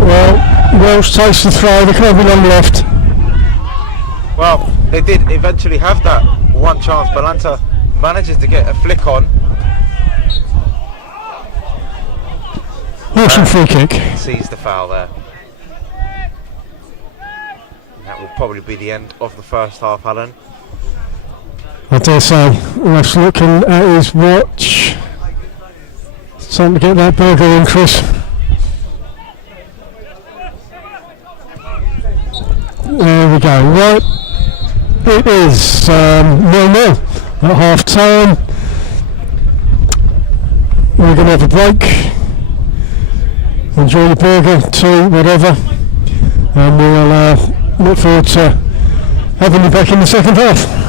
Well, Welsh takes the throw. There can't be long left. Well, they did eventually have that one chance. Balanta manages to get a flick on. Horsham free kick. Sees the foul there. And that will probably be the end of the first half, Alan. I dare say, ref's looking at his watch. It's time to get that burger in, Chris. There we go. Right, it is 0-0 at half time. We're going to have a break. Enjoy your burger, tea, whatever, and we'll look forward to having you back in the second half.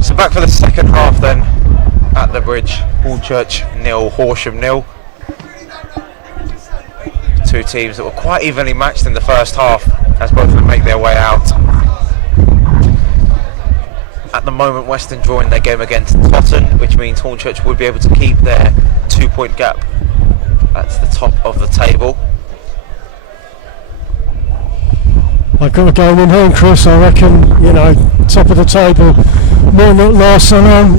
So back for the second half then at the bridge. Hornchurch 0, Horsham 0. Two teams that were quite evenly matched in the first half as both of them make their way out. At the moment, Western drawing their game against Totton, which means Hornchurch would be able to keep their 2-point gap at the top of the table. I've got a game in hand, Chris. I reckon, top of the table might not last so long.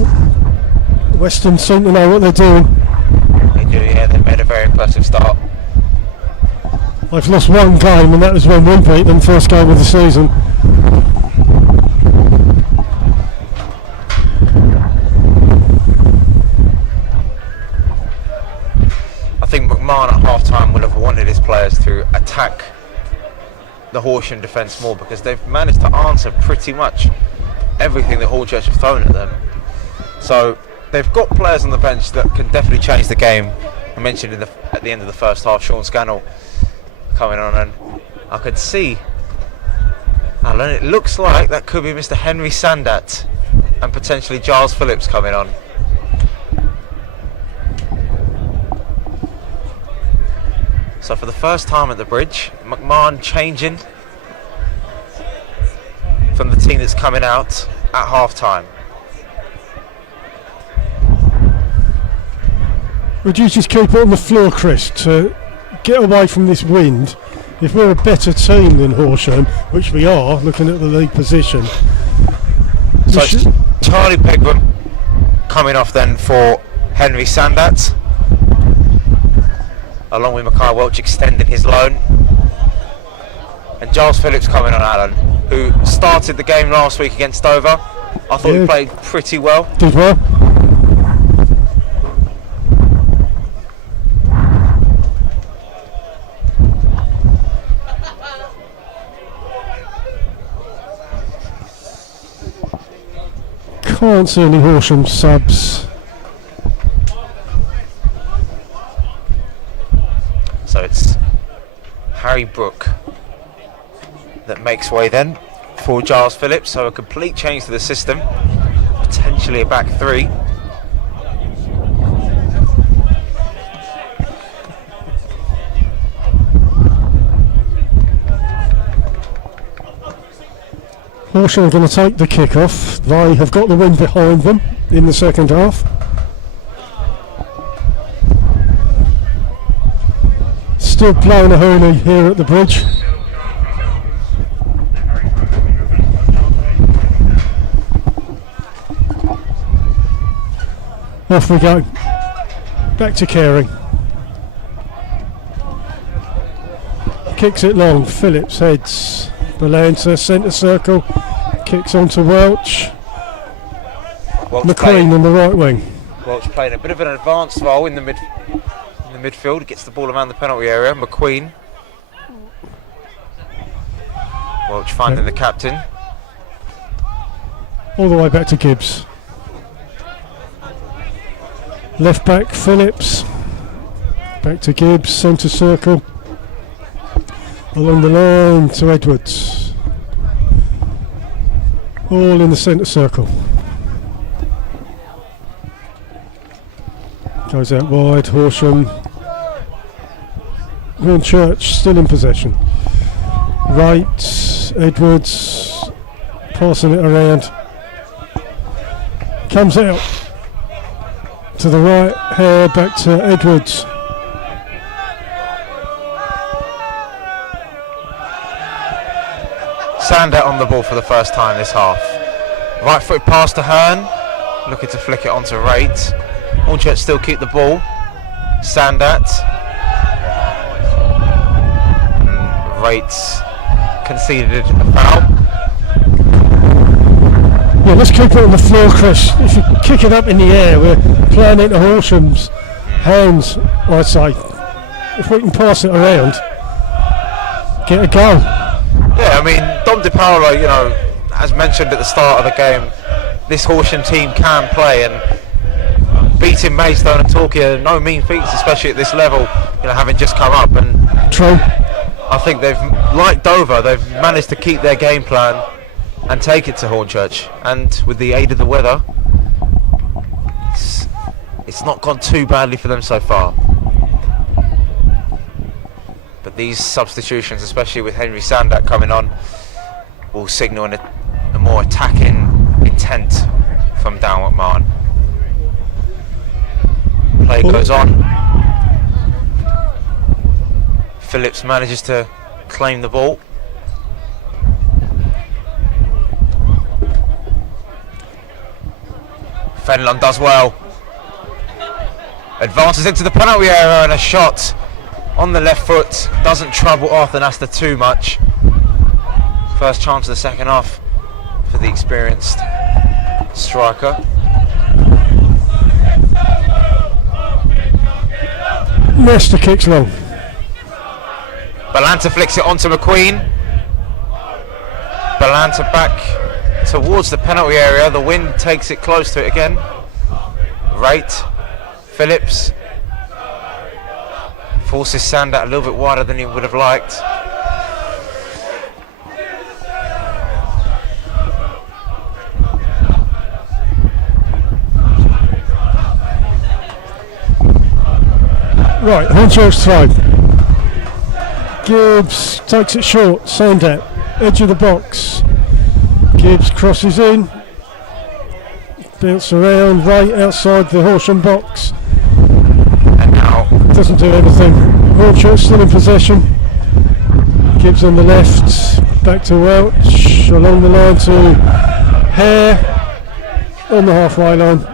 Western seem to know what they're doing. They do, yeah. They've made a very impressive start. I've lost one game, and that was when we beat them, first game of the season. I think McMahon at half-time would have wanted his players to attack the Horsham defence more, because they've managed to answer pretty much everything that Hornchurch have thrown at them. So they've got players on the bench that can definitely change the game. I mentioned at the end of the first half, Sean Scannell coming on, and I could see, Alan, it looks like that could be Mr. Henry Sandat and potentially Giles Phillips coming on. So for the first time at the bridge, McMahon changing from the team that's coming out at half-time. Would you just keep it on the floor, Chris, to get away from this wind? If we're a better team than Horsham, which we are, looking at the league position. So it's Charlie Pegram coming off then for Henry Sandat, along with Mackay Welch extending his loan. And Giles Phillips coming on, Alan, who started the game last week against Dover. I thought he played pretty well. Did well. Can't see any Horsham subs. So it's Harry Brook that makes way then for Giles Phillips. So a complete change to the system, potentially a back three. Horsham are going to take the kick-off. They have got the wind behind them in the second half. Still blowing a hoonie here at the bridge. Off we go. Back to Caring. Kicks it long. Phillips heads. Balanza, centre circle. Kicks on to Welch. McQueen on the right wing. Welch playing a bit of an advanced role in the midfield. Gets the ball around the penalty area. McQueen. Welch finding the captain. All the way back to Gibbs. Left back Phillips. Back to Gibbs, centre circle. Along the line to Edwards. All in the centre circle. Goes out wide, Horsham. Hornchurch still in possession. Right, Edwards passing it around. Comes out to the right, hair back to Edwards. Sandat on the ball for the first time this half. Right foot pass to Hearn, looking to flick it onto Raids. Hornchurch still keep the ball. Sandat. Raids conceded a foul. Yeah, let's keep it on the floor, Chris. If you kick it up in the air, we're playing into Horsham's hands, I'd say. If we can pass it around, get a goal. Yeah, I mean, Dom DiPaolo, as mentioned at the start of the game, this Horsham team can play, and beating Maidstone and Torquay are no mean feats, especially at this level, having just come up. And true. I think they've, like Dover, they've managed to keep their game plan and take it to Hornchurch. And with the aid of the weather, it's not gone too badly for them so far. But these substitutions, especially with Henry Sandak coming on, will signal a more attacking intent from down at Marne. Play goes on. Phillips manages to claim the ball. Fenlon does well. Advances into the penalty area, and a shot on the left foot doesn't trouble Arthur Nasser too much. First chance of the second half for the experienced striker. Nesta kicks long. Balanta flicks it onto McQueen. Balanta back towards the penalty area. The wind takes it close to it again. Wright, Phillips forces Sandat a little bit wider than he would have liked. Right, Hornchurch throw. Gibbs takes it short. Sandat, edge of the box. Gibbs crosses in. Bounce around right outside the Horsham box. And now doesn't do anything. Hornchurch still in possession. Gibbs on the left. Back to Welch. Along the line to Hare. On the halfway line.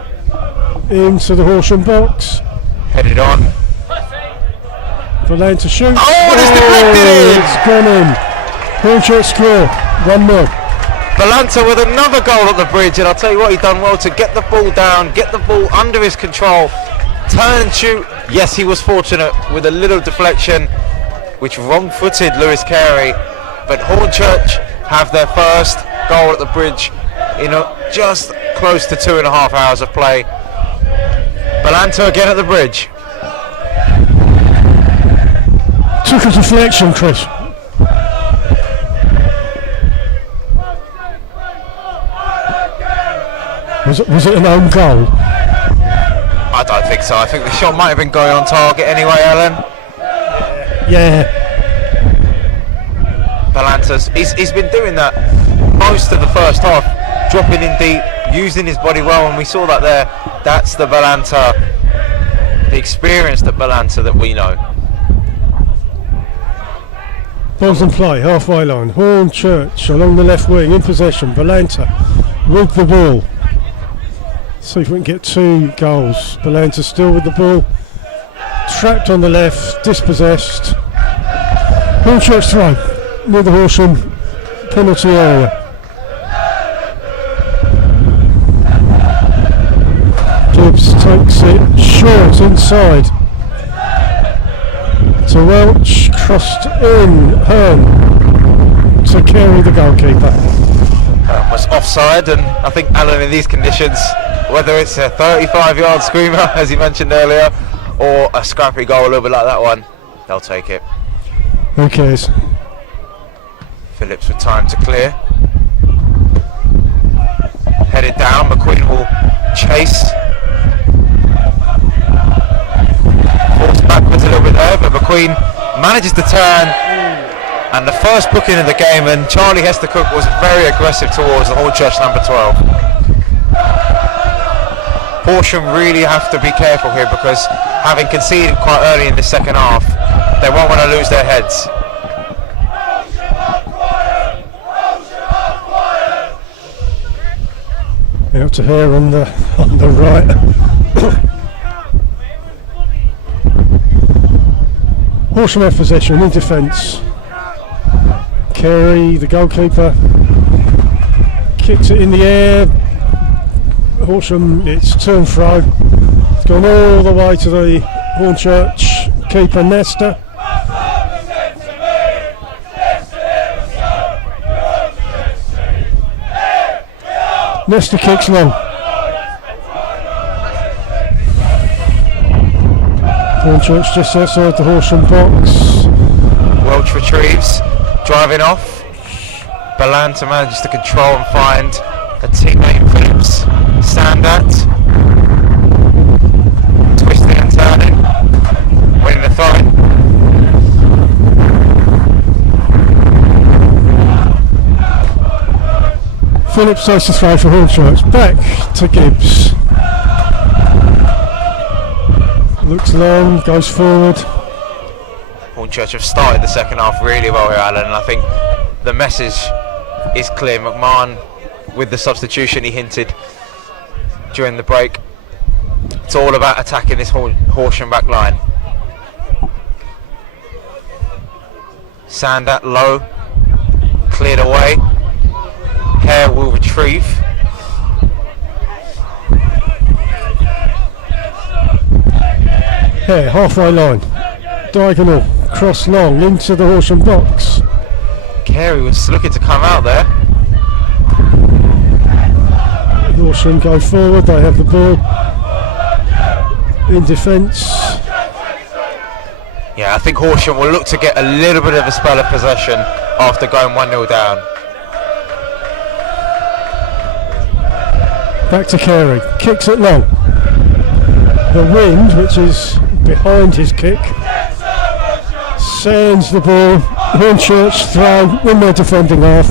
Into the Horsham box. headed on. For Lane to shoot. Oh, and it's deflected! It's gone in. Hornchurch score, 1-0. Balanta with another goal at the bridge, and I'll tell you what, he done well to get the ball down, get the ball under his control, turn and shoot. Yes, he was fortunate with a little deflection, which wrong-footed Lewis Carey, but Hornchurch have their first goal at the bridge in just close to 2.5 hours of play. Balanta again at the bridge. Took a deflection, Chris. Was it an own goal? I don't think so. I think the shot might have been going on target anyway, Alan. Yeah. Balanta's he's been doing that most of the first half, dropping in deep, using his body well, and we saw that there. That's the Balanta, the experienced Balanta that we know. Balls in play, halfway line. Hornchurch along the left wing, in possession. Balanta with the ball. See if we can get 2 goals. Balanta still with the ball. Trapped on the left, dispossessed. Hornchurch throw near the Horsham penalty area. Gibbs takes it short inside to Welch, crossed in, Hearn to Carey, the goalkeeper. Was offside, and I think Alan, in these conditions, whether it's a 35-yard screamer as he mentioned earlier, or a scrappy goal a little bit like that one, they'll take it. Who cares? Phillips with time to clear. Headed down, McQueen will chase. Falls backwards a little bit there, but McQueen manages to turn. And the first booking of the game, and Charlie Hestercook was very aggressive towards the Hornchurch number 12. Horsham really have to be careful here, because having conceded quite early in the second half, they won't want to lose their heads. Out to Hare on the right. Horsham have possession in defence. Carey, the goalkeeper, kicks it in the air. Horsham, it's to and fro. It's gone all the way to the Hornchurch keeper, Nesta. Nesta kicks long. Hornchurch just outside the Horsham box. Welch retrieves, driving off. Balanta manages to control and find a teammate, Phillips. Sandat. Twisting and turning. Winning the throw. Phillips takes the throw for Hornchurch. Back to Gibbs. Looks long, goes forward. Hornchurch have started the second half really well here, Alan, and I think the message is clear. McMahon, with the substitution he hinted during the break, it's all about attacking this Horsham back line. Sandat low, cleared away. Hare will retrieve. Hare, halfway line. Diagonal, cross long into the Horsham box. Carey was looking to come out there. Horsham go forward, they have the ball. In defence. Yeah, I think Horsham will look to get a little bit of a spell of possession after going 1-0 down. Back to Carey, kicks it long. The wind, which is behind his kick, sends the ball. Hornchurch throw in their defending half.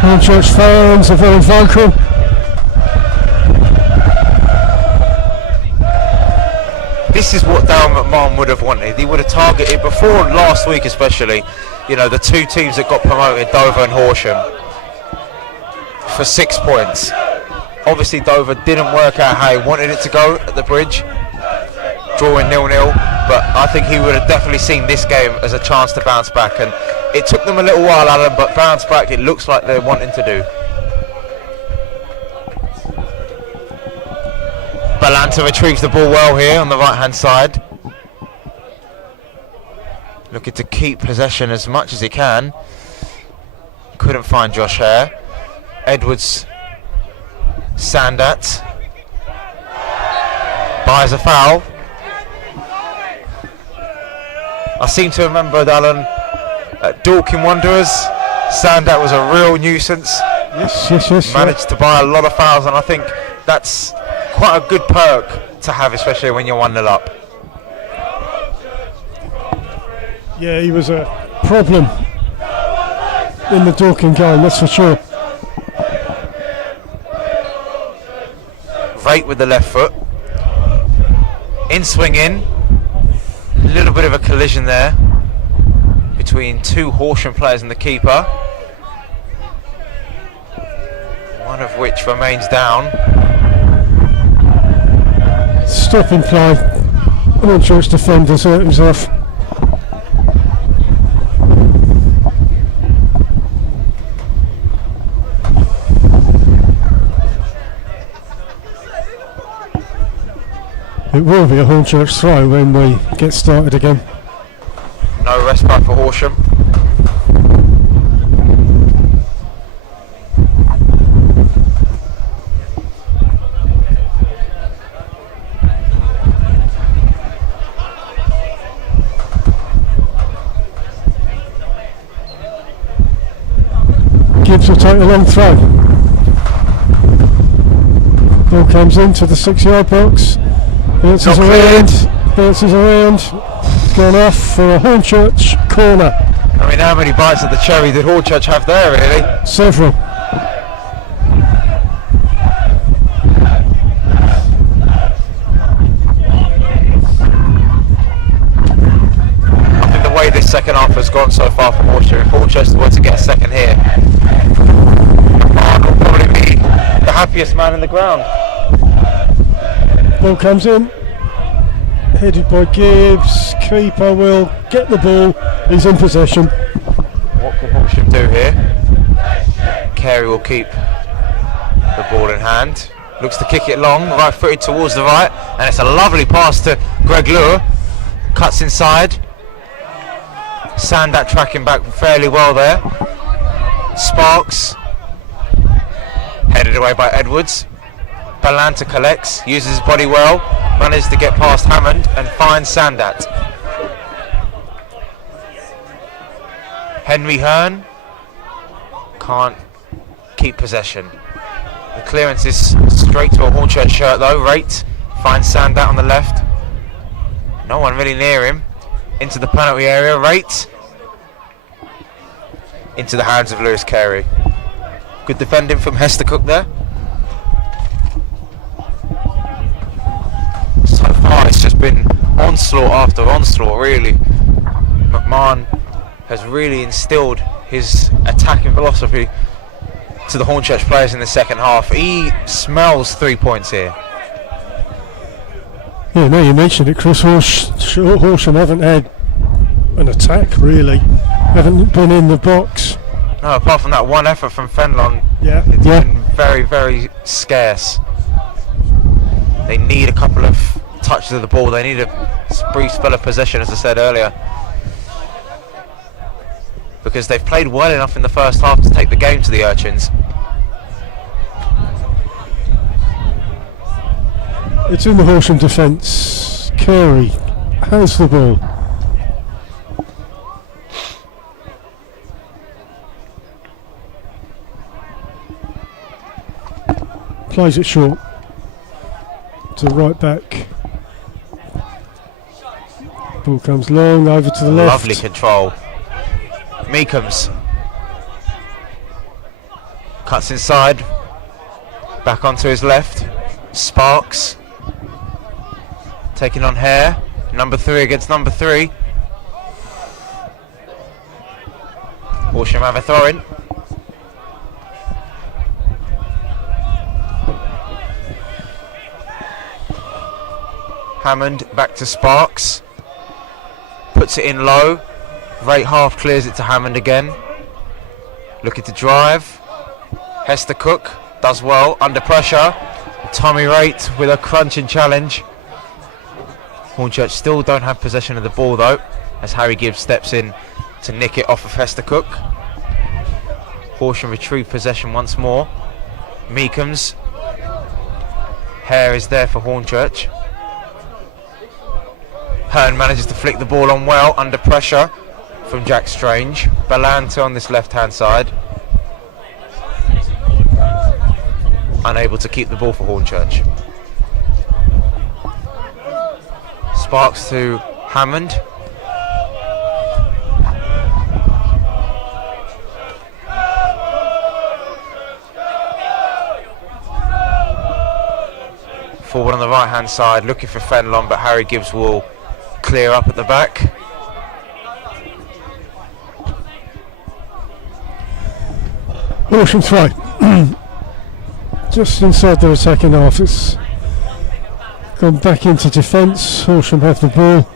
Hornchurch fans are very vocal. This is what Darren McMahon would have wanted. He would have targeted, before last week especially, you know, the two teams that got promoted, Dover and Horsham, for 6 points. Obviously Dover didn't work out how he wanted it to go at the bridge, drawing 0-0, but I think he would have definitely seen this game as a chance to bounce back, and it took them a little while, Alan, but bounce back it looks like they're wanting to do. Balanta retrieves the ball well here on the right hand side, looking to keep possession as much as he can. Couldn't find Josh Hare. Edwards, Sandat buys a foul. I seem to remember, Alan, at Dorking Wanderers, Sandat was a real nuisance. Yes. Managed to buy a lot of fouls, and I think that's quite a good perk to have, especially when you're 1-0 up. Yeah, he was a problem in the Dorking game, that's for sure. Right with the left foot. In swing in. A little bit of a collision there between two Horsham players and the keeper. One of which remains down. Stopping play. Hornchurch defenders hurt himself. It will be a Hornchurch throw when we get started again. No respite for Horsham. Gibbs will take a long throw. Ball comes into the 6-yard box. Bounces around. Gone off for a Hornchurch corner. I mean, how many bites of the cherry did Hornchurch have there, really? Several. I think the way this second half has gone so far for Horsham, if Hornchurch were to get a second here, McMahon will probably be the happiest man in the ground. Ball comes in. Headed by Gibbs. Keeper will get the ball. He's in possession. What can Horsham do here? Carey will keep the ball in hand. Looks to kick it long, right footed towards the right, and it's a lovely pass to Greg Lure. Cuts inside. Sandat tracking back fairly well there. Sparks. Headed away by Edwards. Balanta collects, uses his body well, manages to get past Hammond and finds Sandat. Henry Hearn can't keep possession. The clearance is straight to a Hornchurch shirt though. Rate finds Sandat on the left. No one really near him. Into the penalty area. Rate into the hands of Lewis Carey. Good defending from Hester Cook there. So far it's just been onslaught after onslaught really. McMahon has really instilled his attacking philosophy to the Hornchurch players in the second half. He smells 3 points here. Yeah, now you mentioned it, Chris. Horsham haven't had an attack really. Haven't been in the box. No, apart from that one effort from Fenlon, It's been very, very scarce. They need a couple of touches of the ball. They need a brief spell of possession, as I said earlier, because they've played well enough in the first half to take the game to the Urchins. It's in the Horsham defence. Carey has the ball. Plays it short to right back. Ball comes long over to the left. Lovely control. Meekums cuts inside, back onto his left. Sparks taking on Hare. Number 3 against number 3. Horsham have a throw in. Hammond back to Sparks. Puts it in low. Rate half clears it to Hammond again. Looking to drive. Hester Cook does well under pressure. Tommy Rate with a crunching challenge. Hornchurch still don't have possession of the ball though, as Harry Gibbs steps in to nick it off of Hester Cook. Horsham retrieve possession once more. Meekums. Hare is there for Hornchurch. Hearn manages to flick the ball on well under pressure from Jack Strange. Balanta on this left hand side. Unable to keep the ball for Hornchurch. Sparks to Hammond. Forward on the right hand side, looking for Fenlon, but Harry Gibbs will clear up at the back. Horsham throw. Just inside their attacking half. It's gone back into defence. Horsham have the ball.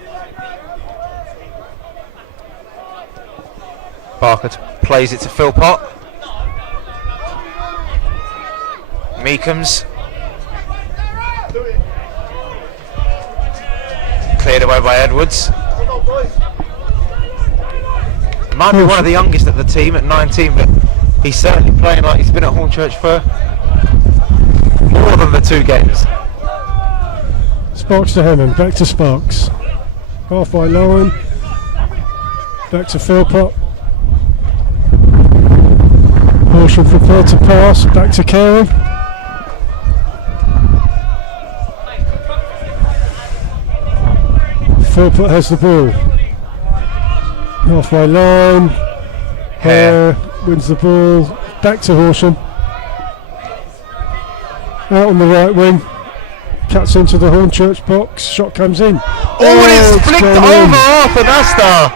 Barker plays it to Philpott. Meekums. Cleared away by Edwards. Might be one of the youngest at the team at 19, but he's certainly playing like he's been at Hornchurch for more than the 2 games. Sparks to Hammond, back to Sparks. Halfway line. Back to Philpott. Horsham prepared to pass, back to Carey. Philpott has the ball. Halfway line. Hare wins the ball. Back to Horsham. Out on the right wing. Cuts into the Hornchurch box. Shot comes in. Oh, and it's flicked over Arthur Nastar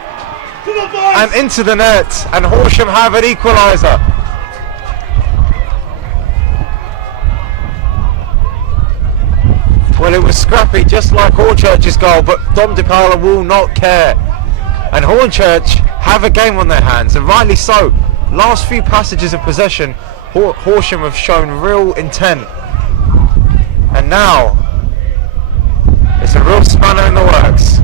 and into the net, and Horsham have an equaliser. Well, it was scrappy, just like Hornchurch's goal, but Dom DePaola will not care. And Hornchurch have a game on their hands, and rightly so. Last few passages of possession, Horsham have shown real intent. And now, it's a real spanner in the works.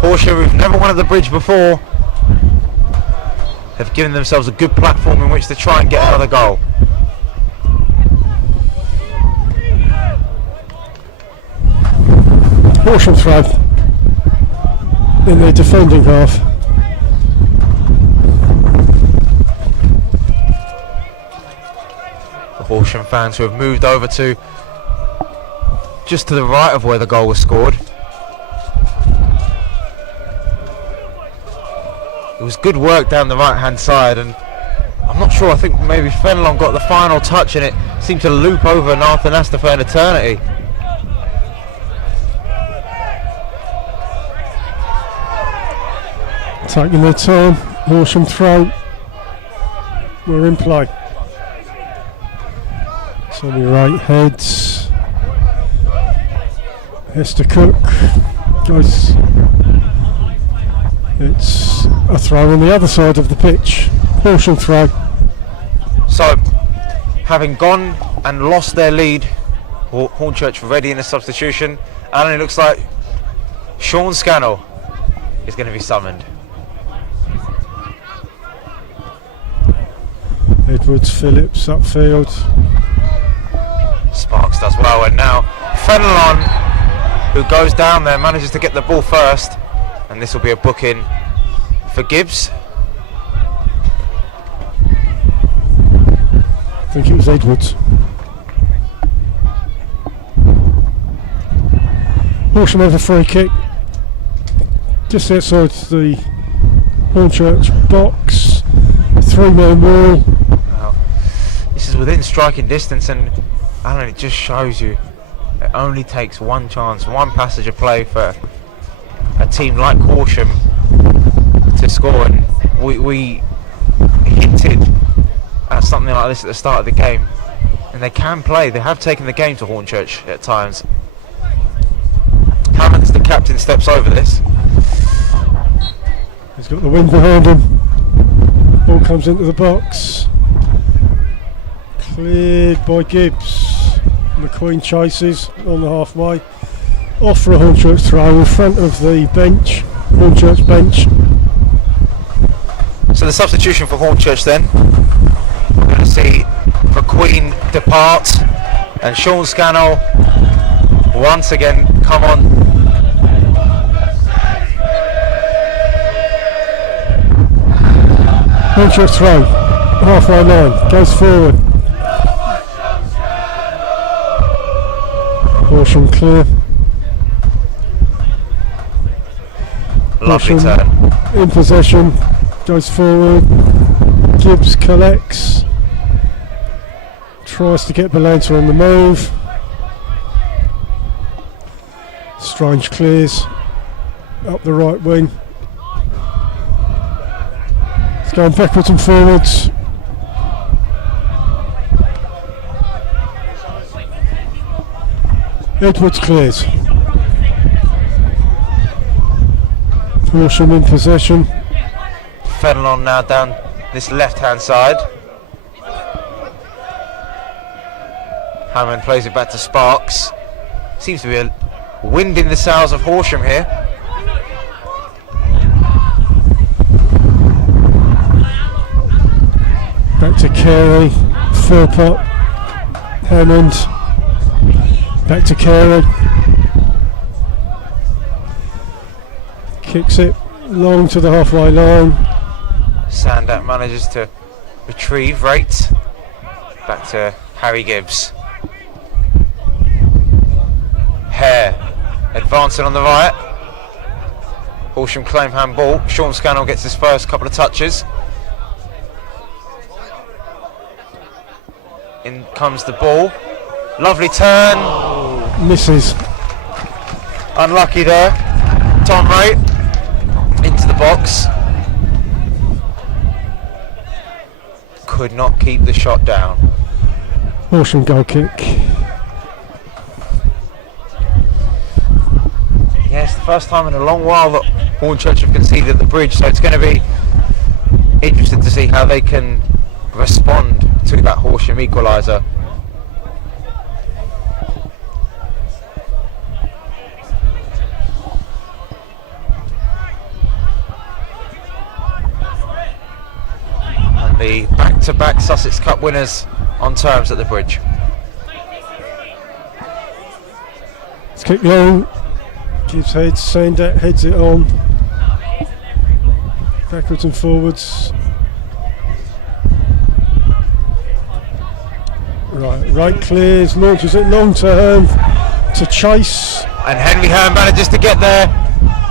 Horsham, who've never won at the bridge before, have given themselves a good platform in which to try and get another goal. Horsham throw in their defending half. Horsham fans who have moved over to just to the right of where the goal was scored. It was good work down the right hand side, and I'm not sure, I think maybe Fenelon got the final touch and it seemed to loop over Nathan Astor for an eternity. Taking their time, Horsham throw. We're in play. Tommy right heads. Hester Cook goes. It's a throw on the other side of the pitch. Horsham throw. So, having gone and lost their lead, Hornchurch ready in a substitution, and it looks like Sean Scannell is going to be summoned. Edwards, Phillips upfield. Sparks does well, and now Fenelon, who goes down there, manages to get the ball first, and this will be a booking for Gibbs. I think it was Edwards. Horsham have a free kick just outside the Hornchurch box. 3-man wall. Wow. This is within striking distance, and Alan, it just shows you it only takes one chance, one passage of play for a team like Horsham to score. And we hinted at something like this at the start of the game, and they can play. They have taken the game to Hornchurch at times. Hammond, the captain, steps over this. He's got the wind behind him. Ball comes into the box. Cleared by Gibbs. McQueen chases on the halfway. Off for a Hornchurch throw in front of the bench. Hornchurch bench. So the substitution for Hornchurch then. We're going to see McQueen depart and Sean Scannell once again come on. Hornchurch throw, halfway line, goes forward. Horsham clear. Lovely Horsham turn. in possession, goes forward. Gibbs collects, tries to get Balanta on the move. Strange clears up the right wing. It's going backwards and forwards. Edwards clears. Horsham in possession. Fenelon now down this left hand side. Hammond plays it back to Sparks. Seems to be a wind in the sails of Horsham here. Back to Carey, Philpott, Hammond, back to Carey. Kicks it long to the halfway line. Sandat manages to retrieve Rate. Back to Harry Gibbs. Hare advancing on the right. Horsham claim handball. Sean Scannell gets his first couple of touches. In comes the ball. Lovely turn. Misses. Unlucky there. Tom Rate into the box. Could not keep the shot down. Horsham goal kick. Yes, the first time in a long while that Hornchurch have conceded at the bridge, so it's going to be interesting to see how they can respond to that Horsham equaliser. And the back-to-back Sussex Cup winners on terms at the bridge. It's kicked long. Gibbs heads, Sandat heads it on. Backwards and forwards. Right clears, launches it long to Hearn to chase. And Henry Hearn manages to get there.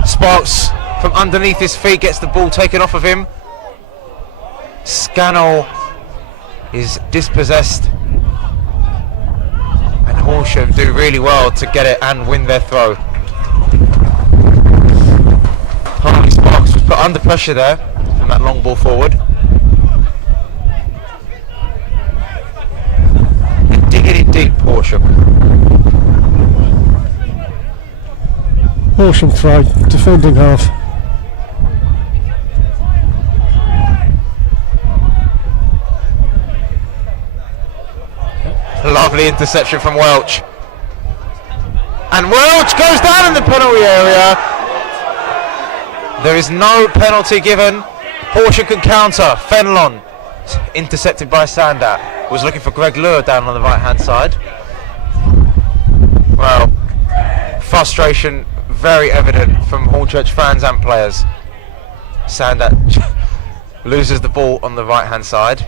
Sparks from underneath his feet gets the ball taken off of him. Scannell is dispossessed. And Horsham do really well to get it and win their throw. Harley Sparks was put under pressure there from that long ball forward. And digging it deep, Horsham. Horsham throw, defending half. Lovely interception from Welch. And Welch goes down in the penalty area. There is no penalty given. Horsham can counter. Fenlon intercepted by Sandat. Was looking for Greg Lure down on the right hand side. Well, frustration very evident from Hornchurch fans and players. Sandat loses the ball on the right hand side.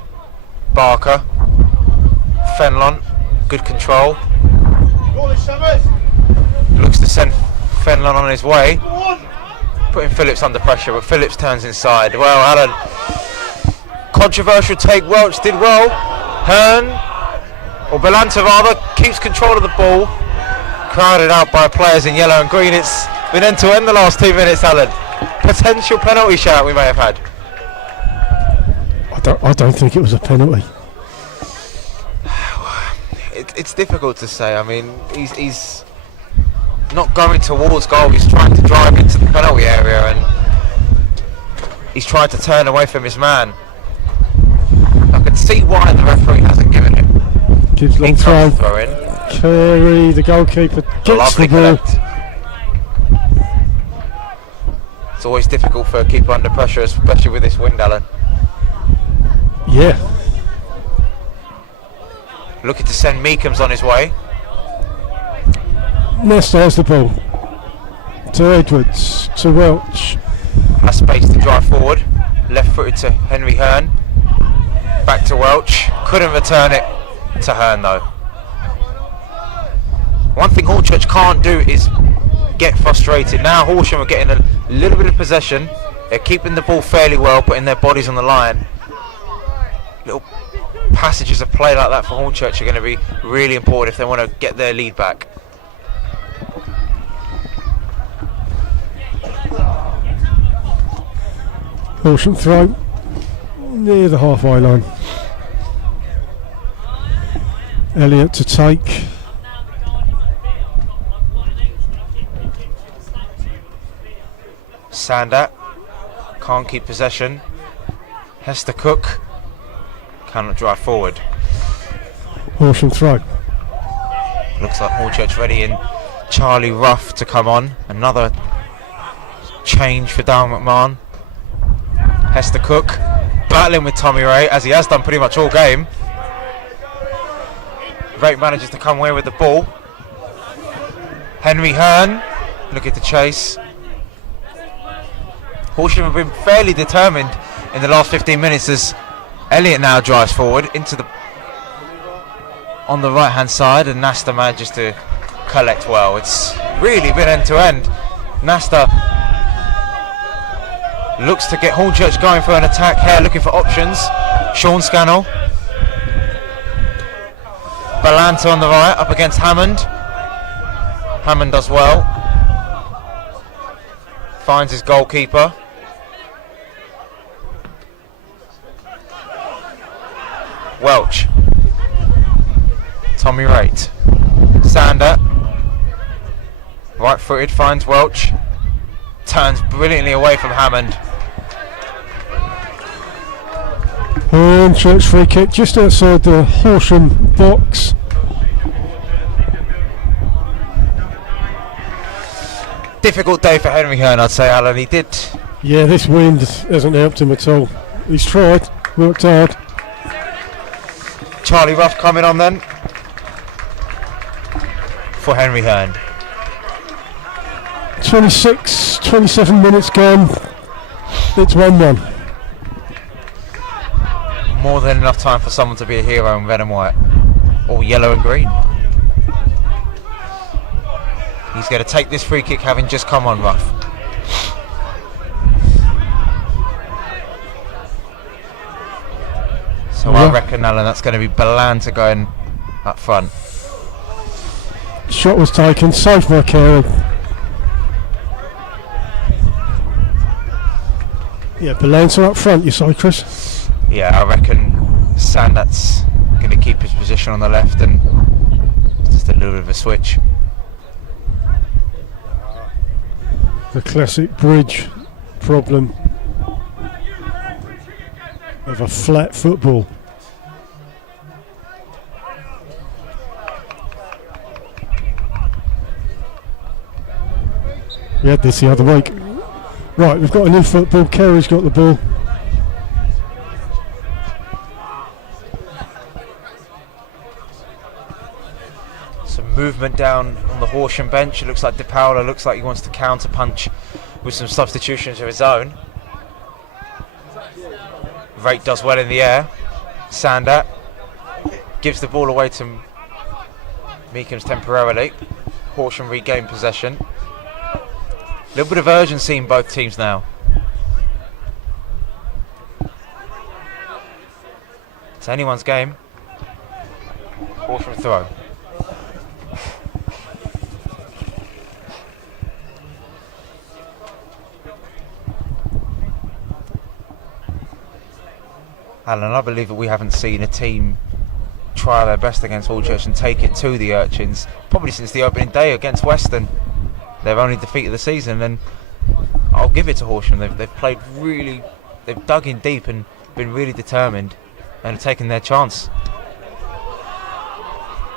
Barker. Fenlon, good control. Looks to send Fenlon on his way. Putting Phillips under pressure, but Phillips turns inside. Well, Alan, controversial take. Welch did well. Hearn, or Belanta rather, keeps control of the ball. Crowded out by players in yellow and green. It's been end to end the last 2 minutes, Alan. Potential penalty shout we may have had. I don't think it was a penalty. It's difficult to say. I mean, he's not going towards goal. He's trying to drive into the penalty area, and he's trying to turn away from his man. I can see why the referee hasn't given it. Gives long throw. In. Carey, the goalkeeper, gets the ball. It's always difficult for a keeper under pressure, especially with this wind, Alan. Yeah. Looking to send Meekums on his way. Nesta has the ball. To Edwards, to Welch. Has space to drive forward. Left footed to Henry Hearn. Back to Welch. Couldn't return it to Hearn though. One thing Hornchurch can't do is get frustrated. Now Horsham are getting a little bit of possession. They're keeping the ball fairly well, putting their bodies on the line. Little passages of play like that for Hornchurch are going to be really important if they want to get their lead back. Horsham throw near the halfway line. Elliott to take. Sandat can't keep possession. Hester Cook cannot drive forward. Horsham throw. Looks like Hornchurch ready in Charlie Ruff to come on. Another change for Darren McMahon. Hester Cook battling with Tommy Ray, as he has done pretty much all game. Ray manages to come away with the ball. Henry Hearn looking to chase. Horsham have been fairly determined in the last 15 minutes as Elliott now drives forward into the on the right hand side, and Nasta manages to collect well. It's really been end to end. Nasta looks to get Hornchurch going for an attack here, looking for options. Sean Scannell. Balanta on the right, up against Hammond. Hammond does well. Finds his goalkeeper. Welch. Tommy Raitt. Sander. Right footed, finds Welch. Turns brilliantly away from Hammond. Hornchurch free kick just outside the Horsham box. Difficult day for Henry Hearn, I'd say, Alan. He did. Yeah, this wind hasn't helped him at all. He's tried, worked hard. Charlie Ruff coming on then for Henry Hearn. 27 minutes gone. It's 1-1. More than enough time for someone to be a hero in red and white. All yellow and green. He's going to take this free kick having just come on rough. So I reckon, Alan, that's going to be Belanta going up front. Shot was taken, saved by Carey. Yeah, Belanta up front, you say, Chris? Yeah, I reckon Sandat's going to keep his position on the left and just a little bit of a switch. The classic bridge problem of a flat football. We had this the other week. Right, we've got a new football. Carey's got the ball. Some movement down on the Horsham bench. It looks like De Paula looks like he wants to counter punch with some substitutions of his own. Rate does well in the air. Sandat gives the ball away to Meekins temporarily. Horsham regain possession. A little bit of urgency in both teams now. It's anyone's game. Horsham throw. Alan, I believe that we haven't seen a team try their best against Hornchurch and take it to the Urchins probably since the opening day against Western. Their only defeat of the season, and I'll give it to Horsham. They've played really, they've dug in deep and been really determined and have taken their chance.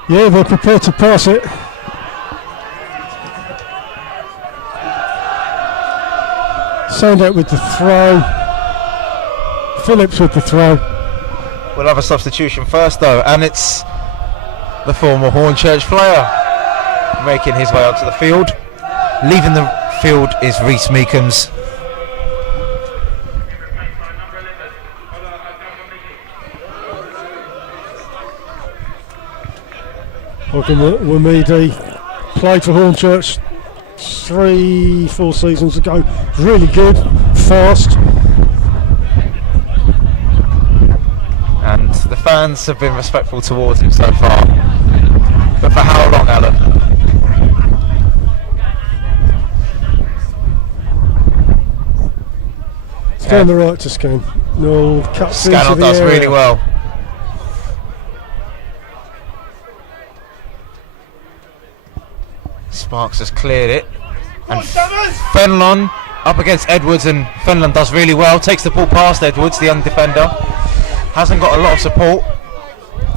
Yeah, they're prepared to pass it. Sandat with the throw. Phillips with the throw. We'll have a substitution first though, and it's the former Hornchurch player making his way onto the field. Leaving the field is Reece Meekins. Wamidi played for Hornchurch 3-4 seasons ago. Really good, fast. And the fans have been respectful towards him so far. But for how long, Alan? Go on the right to Scan. No, cuts into Scannell the does area. really well. Sparks has cleared it. And Fenlon up against Edwards, and Fenlon does really well. Takes the ball past Edwards, the young defender. Hasn't got a lot of support.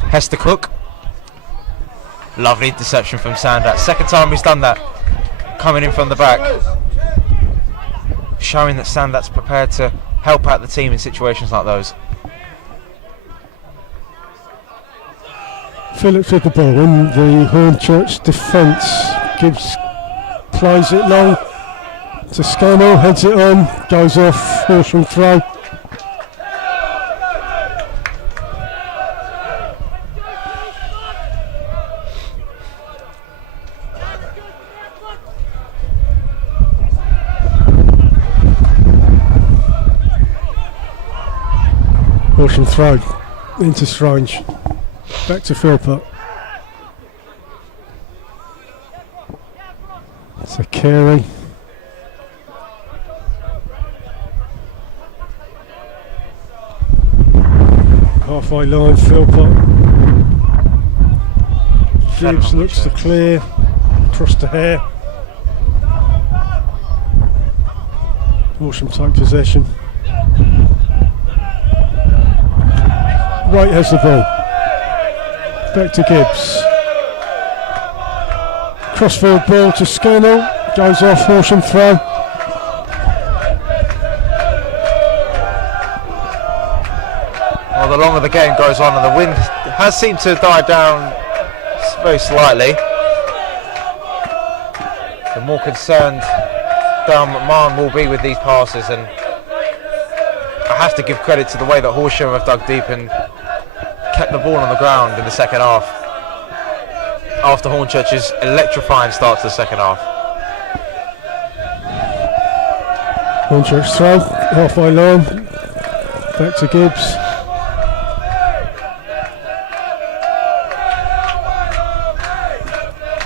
Hester Cook. Lovely interception from Sandat. Second time he's done that. Coming in from the back. Showing that Sandat's prepared to help out the team in situations like those. Phillips with the ball in the Hornchurch defence. Gibbs plays it long to Scannell, heads it on, goes off, Horsham throw. Horsham throw into Strange. Back to Philpott. So Carey. Halfway line, Philpott. Gibbs looks to clear. Across to Hare. Horsham take possession. Wright has the ball. Back to Gibbs. Crossfield ball to Scannell. Goes off, Horsham throw. Well, the longer the game goes on and the wind has seemed to die down very slightly, the more concerned Dan McMahon will be with these passes, and I have to give credit to the way that Horsham have dug deep and kept the ball on the ground in the second half. after Hornchurch's electrifying start to the second half. Hornchurch throw, halfway line, back to Gibbs.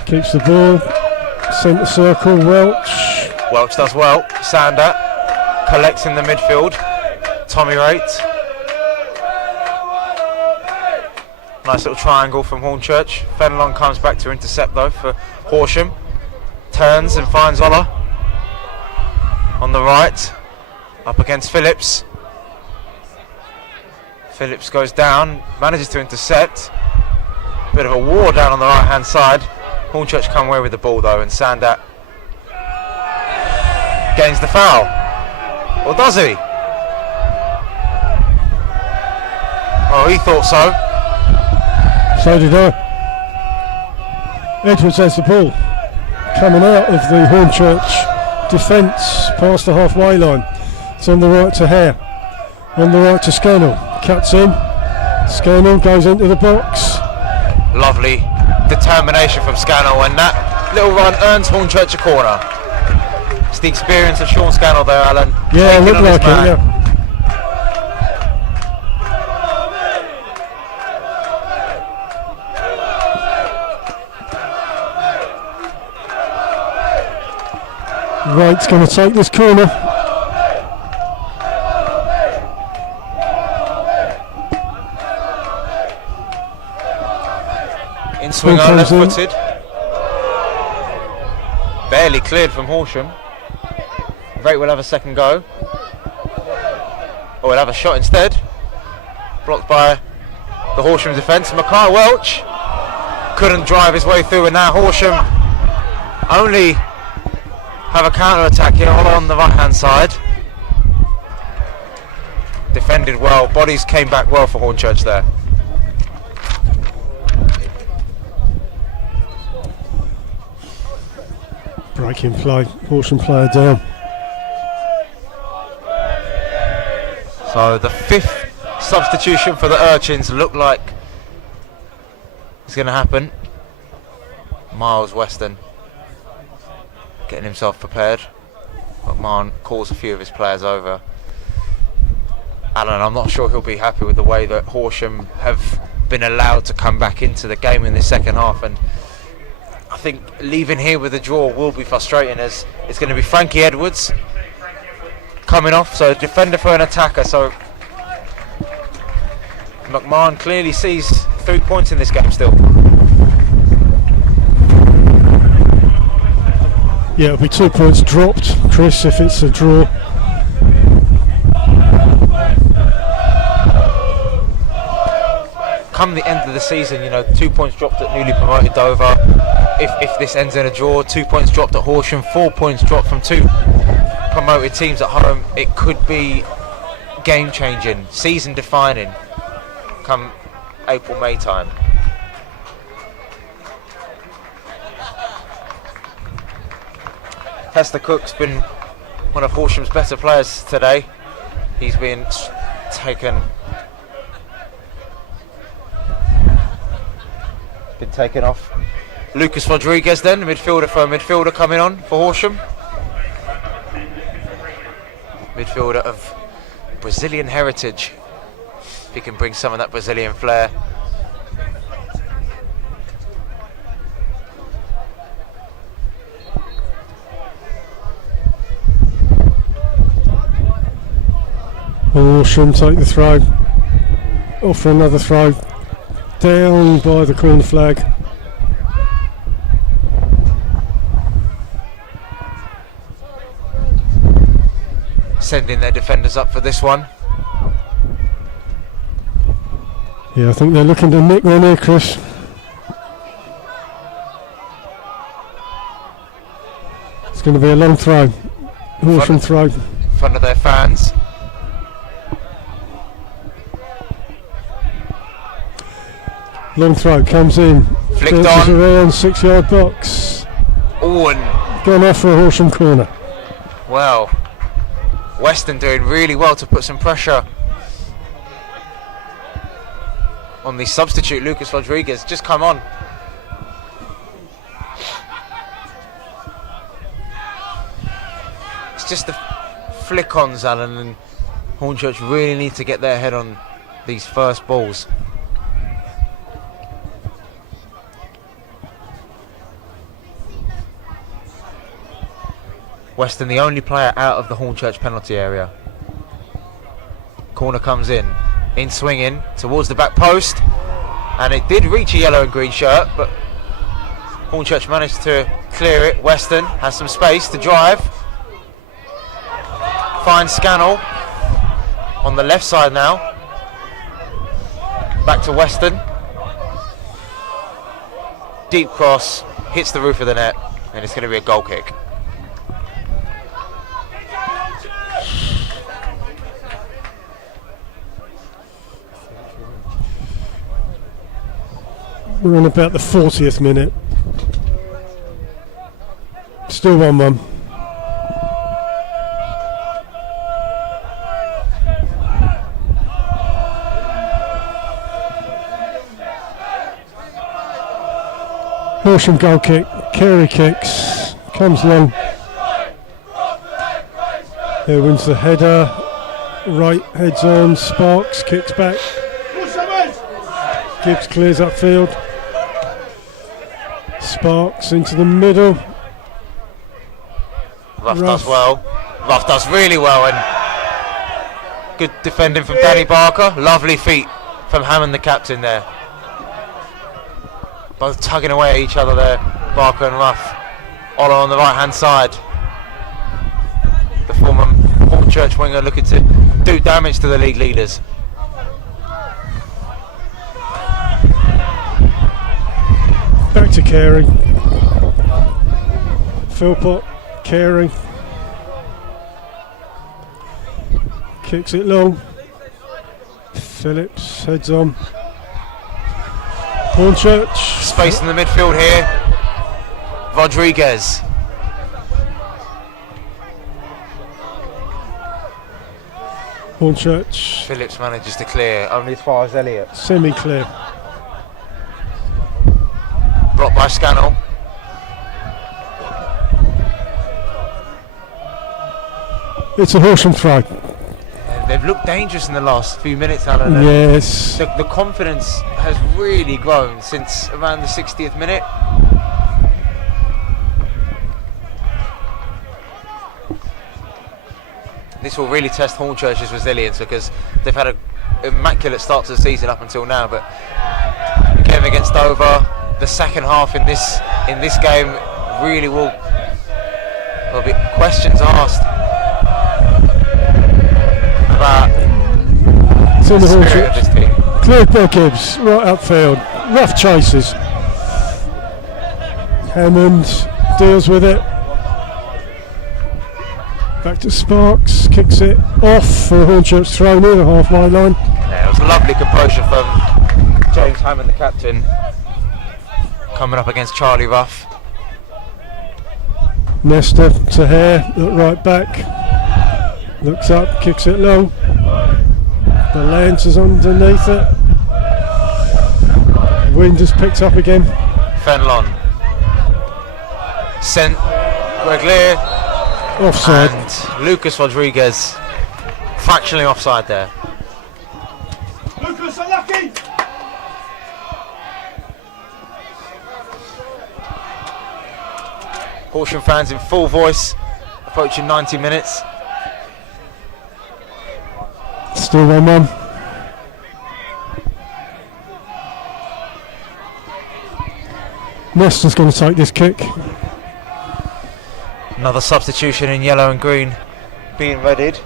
Keeps the ball, centre circle, Welch. Welch does well. Sander collects in the midfield. Tommy Raitt. Nice little triangle from Hornchurch. Fenelon comes back to intercept though for Horsham. Turns and finds Ola on the right. Up against Phillips. Phillips goes down, manages to intercept. Bit of a war down on the right hand side. Hornchurch come away with the ball though, and Sander gains the foul. Or does he? Oh, he thought so. So did I. Edwards has the ball. Coming out of the Hornchurch defence past the halfway line. It's on the right to Hare. On the right to Scannell. Cuts in. Scannell goes into the box. Lovely determination from Scannell, and that little run earns Hornchurch a corner. It's the experience of Sean Scannell there, Alan. Yeah, it looked like it, yeah. Wright's going to take this corner. In swinger, left footed. Barely cleared from Horsham. Wright will have a second go. Or will have a shot instead. Blocked by the Horsham defence. Mackay Welch couldn't drive his way through, and now Horsham only have a counter-attack here all on the right-hand side. Defended well, bodies came back well for Hornchurch there. Breaking play, Horsham player down. So the fifth substitution for the Urchins looked like it's going to happen. Miles Weston getting himself prepared. McMahon calls a few of his players over. Alan, I'm not sure he'll be happy with the way that Horsham have been allowed to come back into the game in the second half, and I think leaving here with a draw will be frustrating, as it's going to be Frankie Edwards coming off, so a defender for an attacker. So McMahon clearly sees 3 points in this game still. Yeah, it'll be 2 points dropped, Chris, if it's a draw. Come the end of the season, 2 points dropped at newly promoted Dover. If this ends in a draw, 2 points dropped at Horsham, 4 points dropped from two promoted teams at home. It could be game changing, season defining come April, May time. Hester Cook's been one of Horsham's better players today. He's been taken off. Lucas Rodriguez then, midfielder for a midfielder coming on for Horsham. Midfielder of Brazilian heritage. If he can bring some of that Brazilian flair. Horsham take the throw. Off for another throw. Down by the corner flag. Sending their defenders up for this one. Yeah, I think they're looking to nick one here, Chris. It's going to be a long throw. Horsham throw. In front of their fans. Long throw comes in. Flicked on. Around 6 yard box. Oh, and Gone off for a Horsham corner. well, Weston doing really well to put some pressure on the substitute Lucas Rodriguez. Just come on. It's just the flick-ons, Alan, and Hornchurch really need to get their head on these first balls. Weston, the only player out of the Hornchurch penalty area. Corner comes in swinging towards the back post, and it did reach a yellow and green shirt, but Hornchurch managed to clear it. Weston has some space to drive. Finds Scannell on the left side now. Back to Weston. Deep cross, hits the roof of the net, and it's going to be a goal kick. We're on about the 40th minute. Still 1-1. Horsham goal kick. Carey kicks. Comes long. Here wins the header. Right, heads on. Sparks kicks back. Gibbs clears upfield. Sparks into the middle. Ruff does well. Ruff does really well, and good defending from Danny Barker. Lovely feet from Hammond, the captain there. Both tugging away at each other there, Barker and Ruff. Ola on the right hand side. The former Hornchurch winger looking to do damage to the league leaders. Back to Carey. Philpott, Carey. Kicks it long. Phillips heads on. Hornchurch. Space in the midfield here. Rodriguez. Hornchurch. Phillips manages to clear only as far as Elliott. Semi-clear. Blocked by Scannell. It's a Horsham throw. They've looked dangerous in the last few minutes, Alan. Yes. The confidence has really grown since around the 60th minute. This will really test Hornchurch's resilience because they've had an immaculate start to the season up until now, but the game against Dover, the second half in this game really will be questions asked about the spirit of this team. Cleared by Gibbs, right upfield. Rough chases. Hammond deals with it. Back to Sparks, kicks it off for a Hornchurch throw near the halfway line. Yeah, it was a lovely composure from James Hammond, the captain, coming up against Charlie Ruff. Nesta to Hare, look right back. Looks up, kicks it low. The lens is underneath it. Wind has picked up again. Fenlon. Sent Greglier. Offside. And Lucas Rodriguez fractionally offside there. Lucas, unlucky! Horsham fans in full voice, approaching 90 minutes. Still 1-1. Nesta's going to take this kick. Another substitution in yellow and green being readied.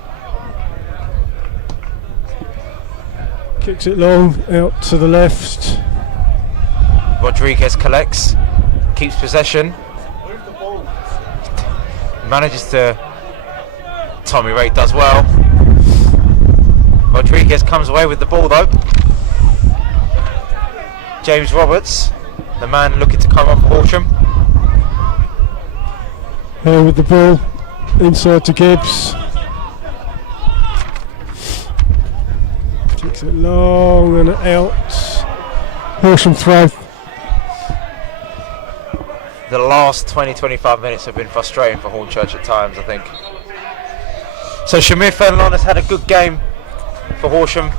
Kicks it long, out to the left. Rodriguez collects, keeps possession. Manages to... Tommy Raitt does well. Rodriguez comes away with the ball though. James Roberts, the man looking to come off Horsham. Here with the ball, inside to Gibbs. Kicks it long and out. Horsham throw. The last 20-25 minutes have been frustrating for Hornchurch at times, I think. So Shamir Fenlon has had a good game for Horsham.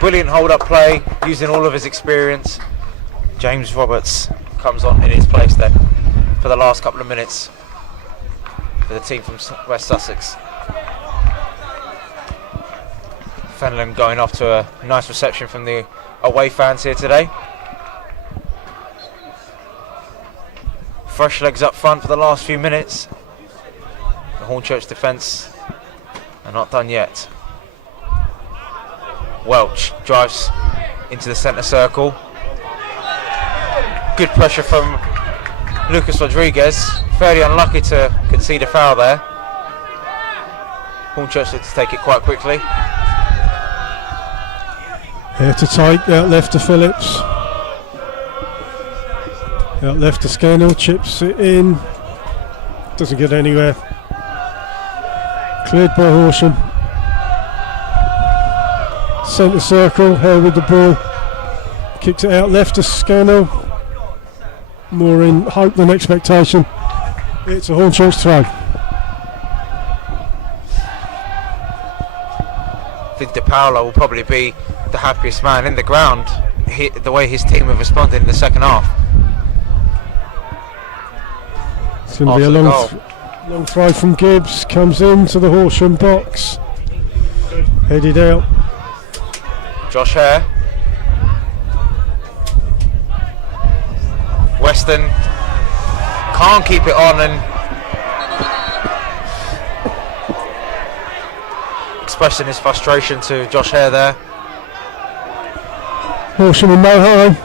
Brilliant hold-up play, using all of his experience. James Roberts comes on in his place then for the last couple of minutes for the team from West Sussex. Fenlon going off to a nice reception from the away fans here today. Fresh legs up front for the last few minutes. The Hornchurch defence are not done yet. Welch drives into the centre circle. Good pressure from Lucas Rodriguez. Fairly unlucky to concede a foul there. Hornchurch look to take it quite quickly. Here to take, out left to Phillips. Out left to Scannell, chips it in. Doesn't get anywhere. Cleared by Horsham. Centre circle, Hare with the ball. Kicks it out left to Scannell. More in hope than expectation. It's a Hornchurch throw. I think De Paolo will probably be the happiest man in the ground, the way his team have responded in the second half. It's going to be a long throw from Gibbs. Comes into the Horsham box. Headed out. Josh Hare. Weston can't keep it on and expressing his frustration to Josh Hare there. Horsham in no hurry.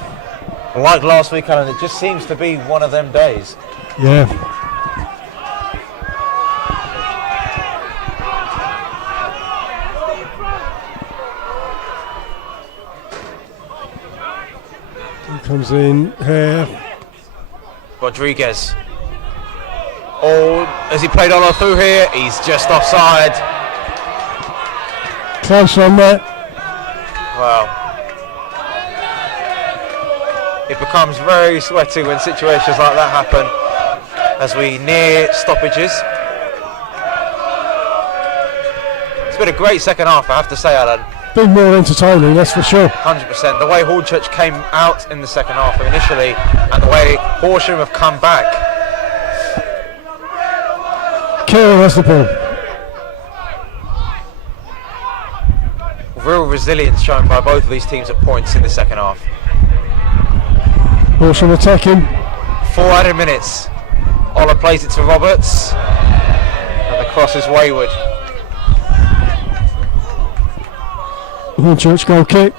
Like last week, Alan, it just seems to be one of them days. Yeah. He comes in here. Rodriguez. Oh, has he played all through here? He's just offside. Close on that. Wow. It becomes very sweaty when situations like that happen as we near stoppages. It's been a great second half, I have to say, Alan. Been more entertaining, that's for sure. 100%. The way Hornchurch came out in the second half initially and the way Horsham have come back. Carroll has the ball. Real resilience shown by both of these teams at points in the second half. Horsham attacking. 4 added minutes. Ola plays it to Roberts. And the cross is wayward. Hornchurch goal kick.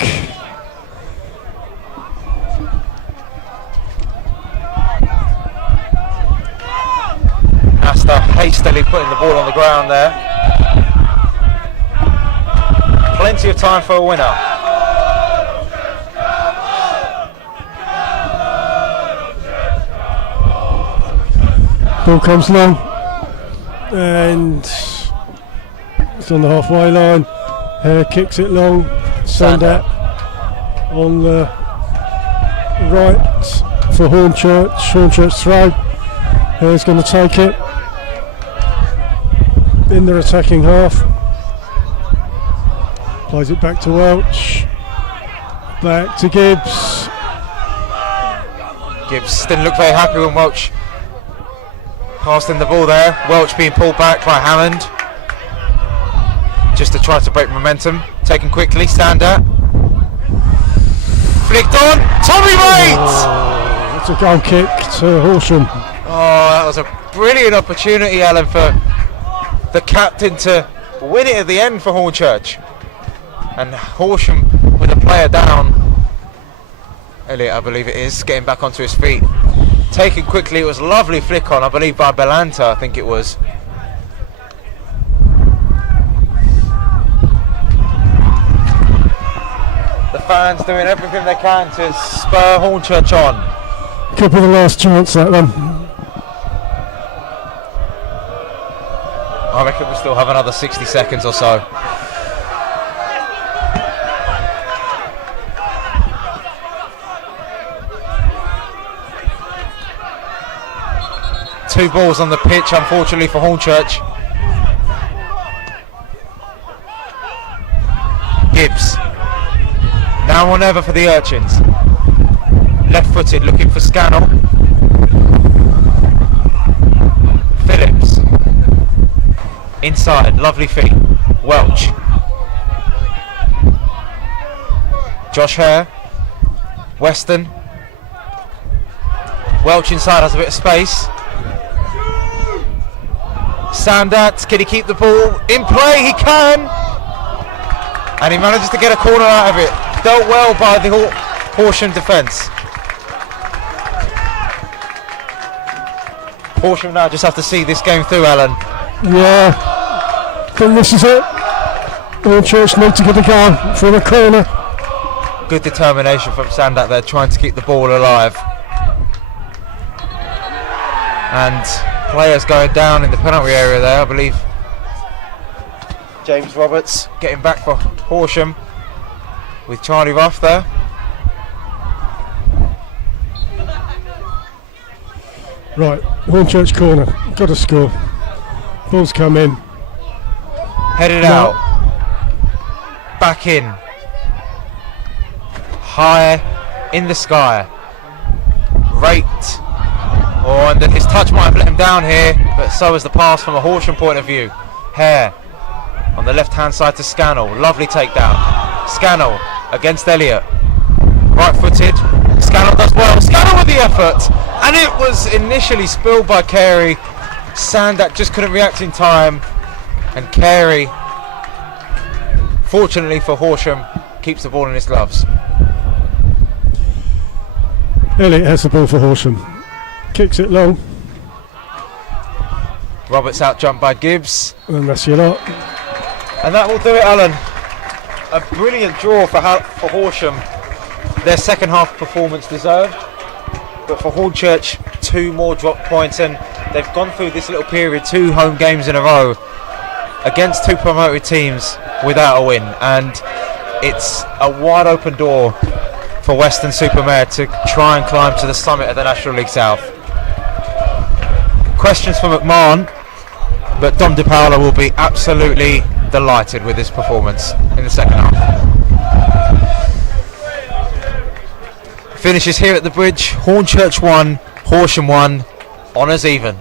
Asta hastily putting the ball on the ground there. Plenty of time for a winner. Ball comes long. And it's on the halfway line. Hare kicks it long. Sandat on the right for Hornchurch. Hornchurch throw. Hare's going to take it. In their attacking half. Plays it back to Welch. Back to Gibbs. Gibbs didn't look very happy when Welch passed in the ball there. Welch being pulled back by Hammond. Just to try to break momentum. Taken quickly, Sandat. Flicked on, Tommy Waite! It's a goal kick to Horsham. Oh, that was a brilliant opportunity, Alan, for the captain to win it at the end for Hornchurch. And Horsham with a player down. Elliot, I believe it is, getting back onto his feet. Taken quickly, it was a lovely flick on, I believe by Belanta, I think it was. The fans doing everything they can to spur Hornchurch on. Could be the last chance, that one. I reckon we still have another 60 seconds or so. 2 balls on the pitch, unfortunately for Hornchurch. Gibbs. Now or never for the Urchins. Left-footed, looking for Scannell. Phillips. Inside, lovely feet. Welch. Josh Hare. Weston. Welch inside, has a bit of space. Sandat, can he keep the ball in play? He can! And he manages to get a corner out of it. Dealt well by the Horsham defence. Horsham now just have to see this game through, Alan. Yeah, I think this is it. Hornchurch need to get a goal from a corner. Good determination from Sandat there, trying to keep the ball alive. And players going down in the penalty area there, I believe. James Roberts getting back for Horsham with Charlie Ruff there. Right, Hornchurch corner, got to score. Ball's come in. Headed out. Back in. High in the sky. Raked. Oh, and his touch might have let him down here, but so is the pass from a Horsham point of view. Hare on the left hand side to Scannell. Lovely takedown. Scannell against Elliott. Right footed. Scannell does well. Scannell with the effort. And it was initially spilled by Carey. Sandak just couldn't react in time. And Carey, fortunately for Horsham, keeps the ball in his gloves. Elliott has the ball for Horsham. Kicks it long. Roberts out jumped by Gibbs. And that's your lot. And that will do it, Alan. A brilliant draw for Horsham. Their second half performance deserved. But for Hornchurch, 2 more drop points, and they've gone through this little period, 2 home games in a row against 2 promoted teams without a win. And it's a wide open door for Western Supermare to try and climb to the summit of the National League South. Questions for McMahon, but Dom De Paola will be absolutely delighted with this performance in the second half. Finishes here at the bridge. Hornchurch 1, Horsham 1, honours even.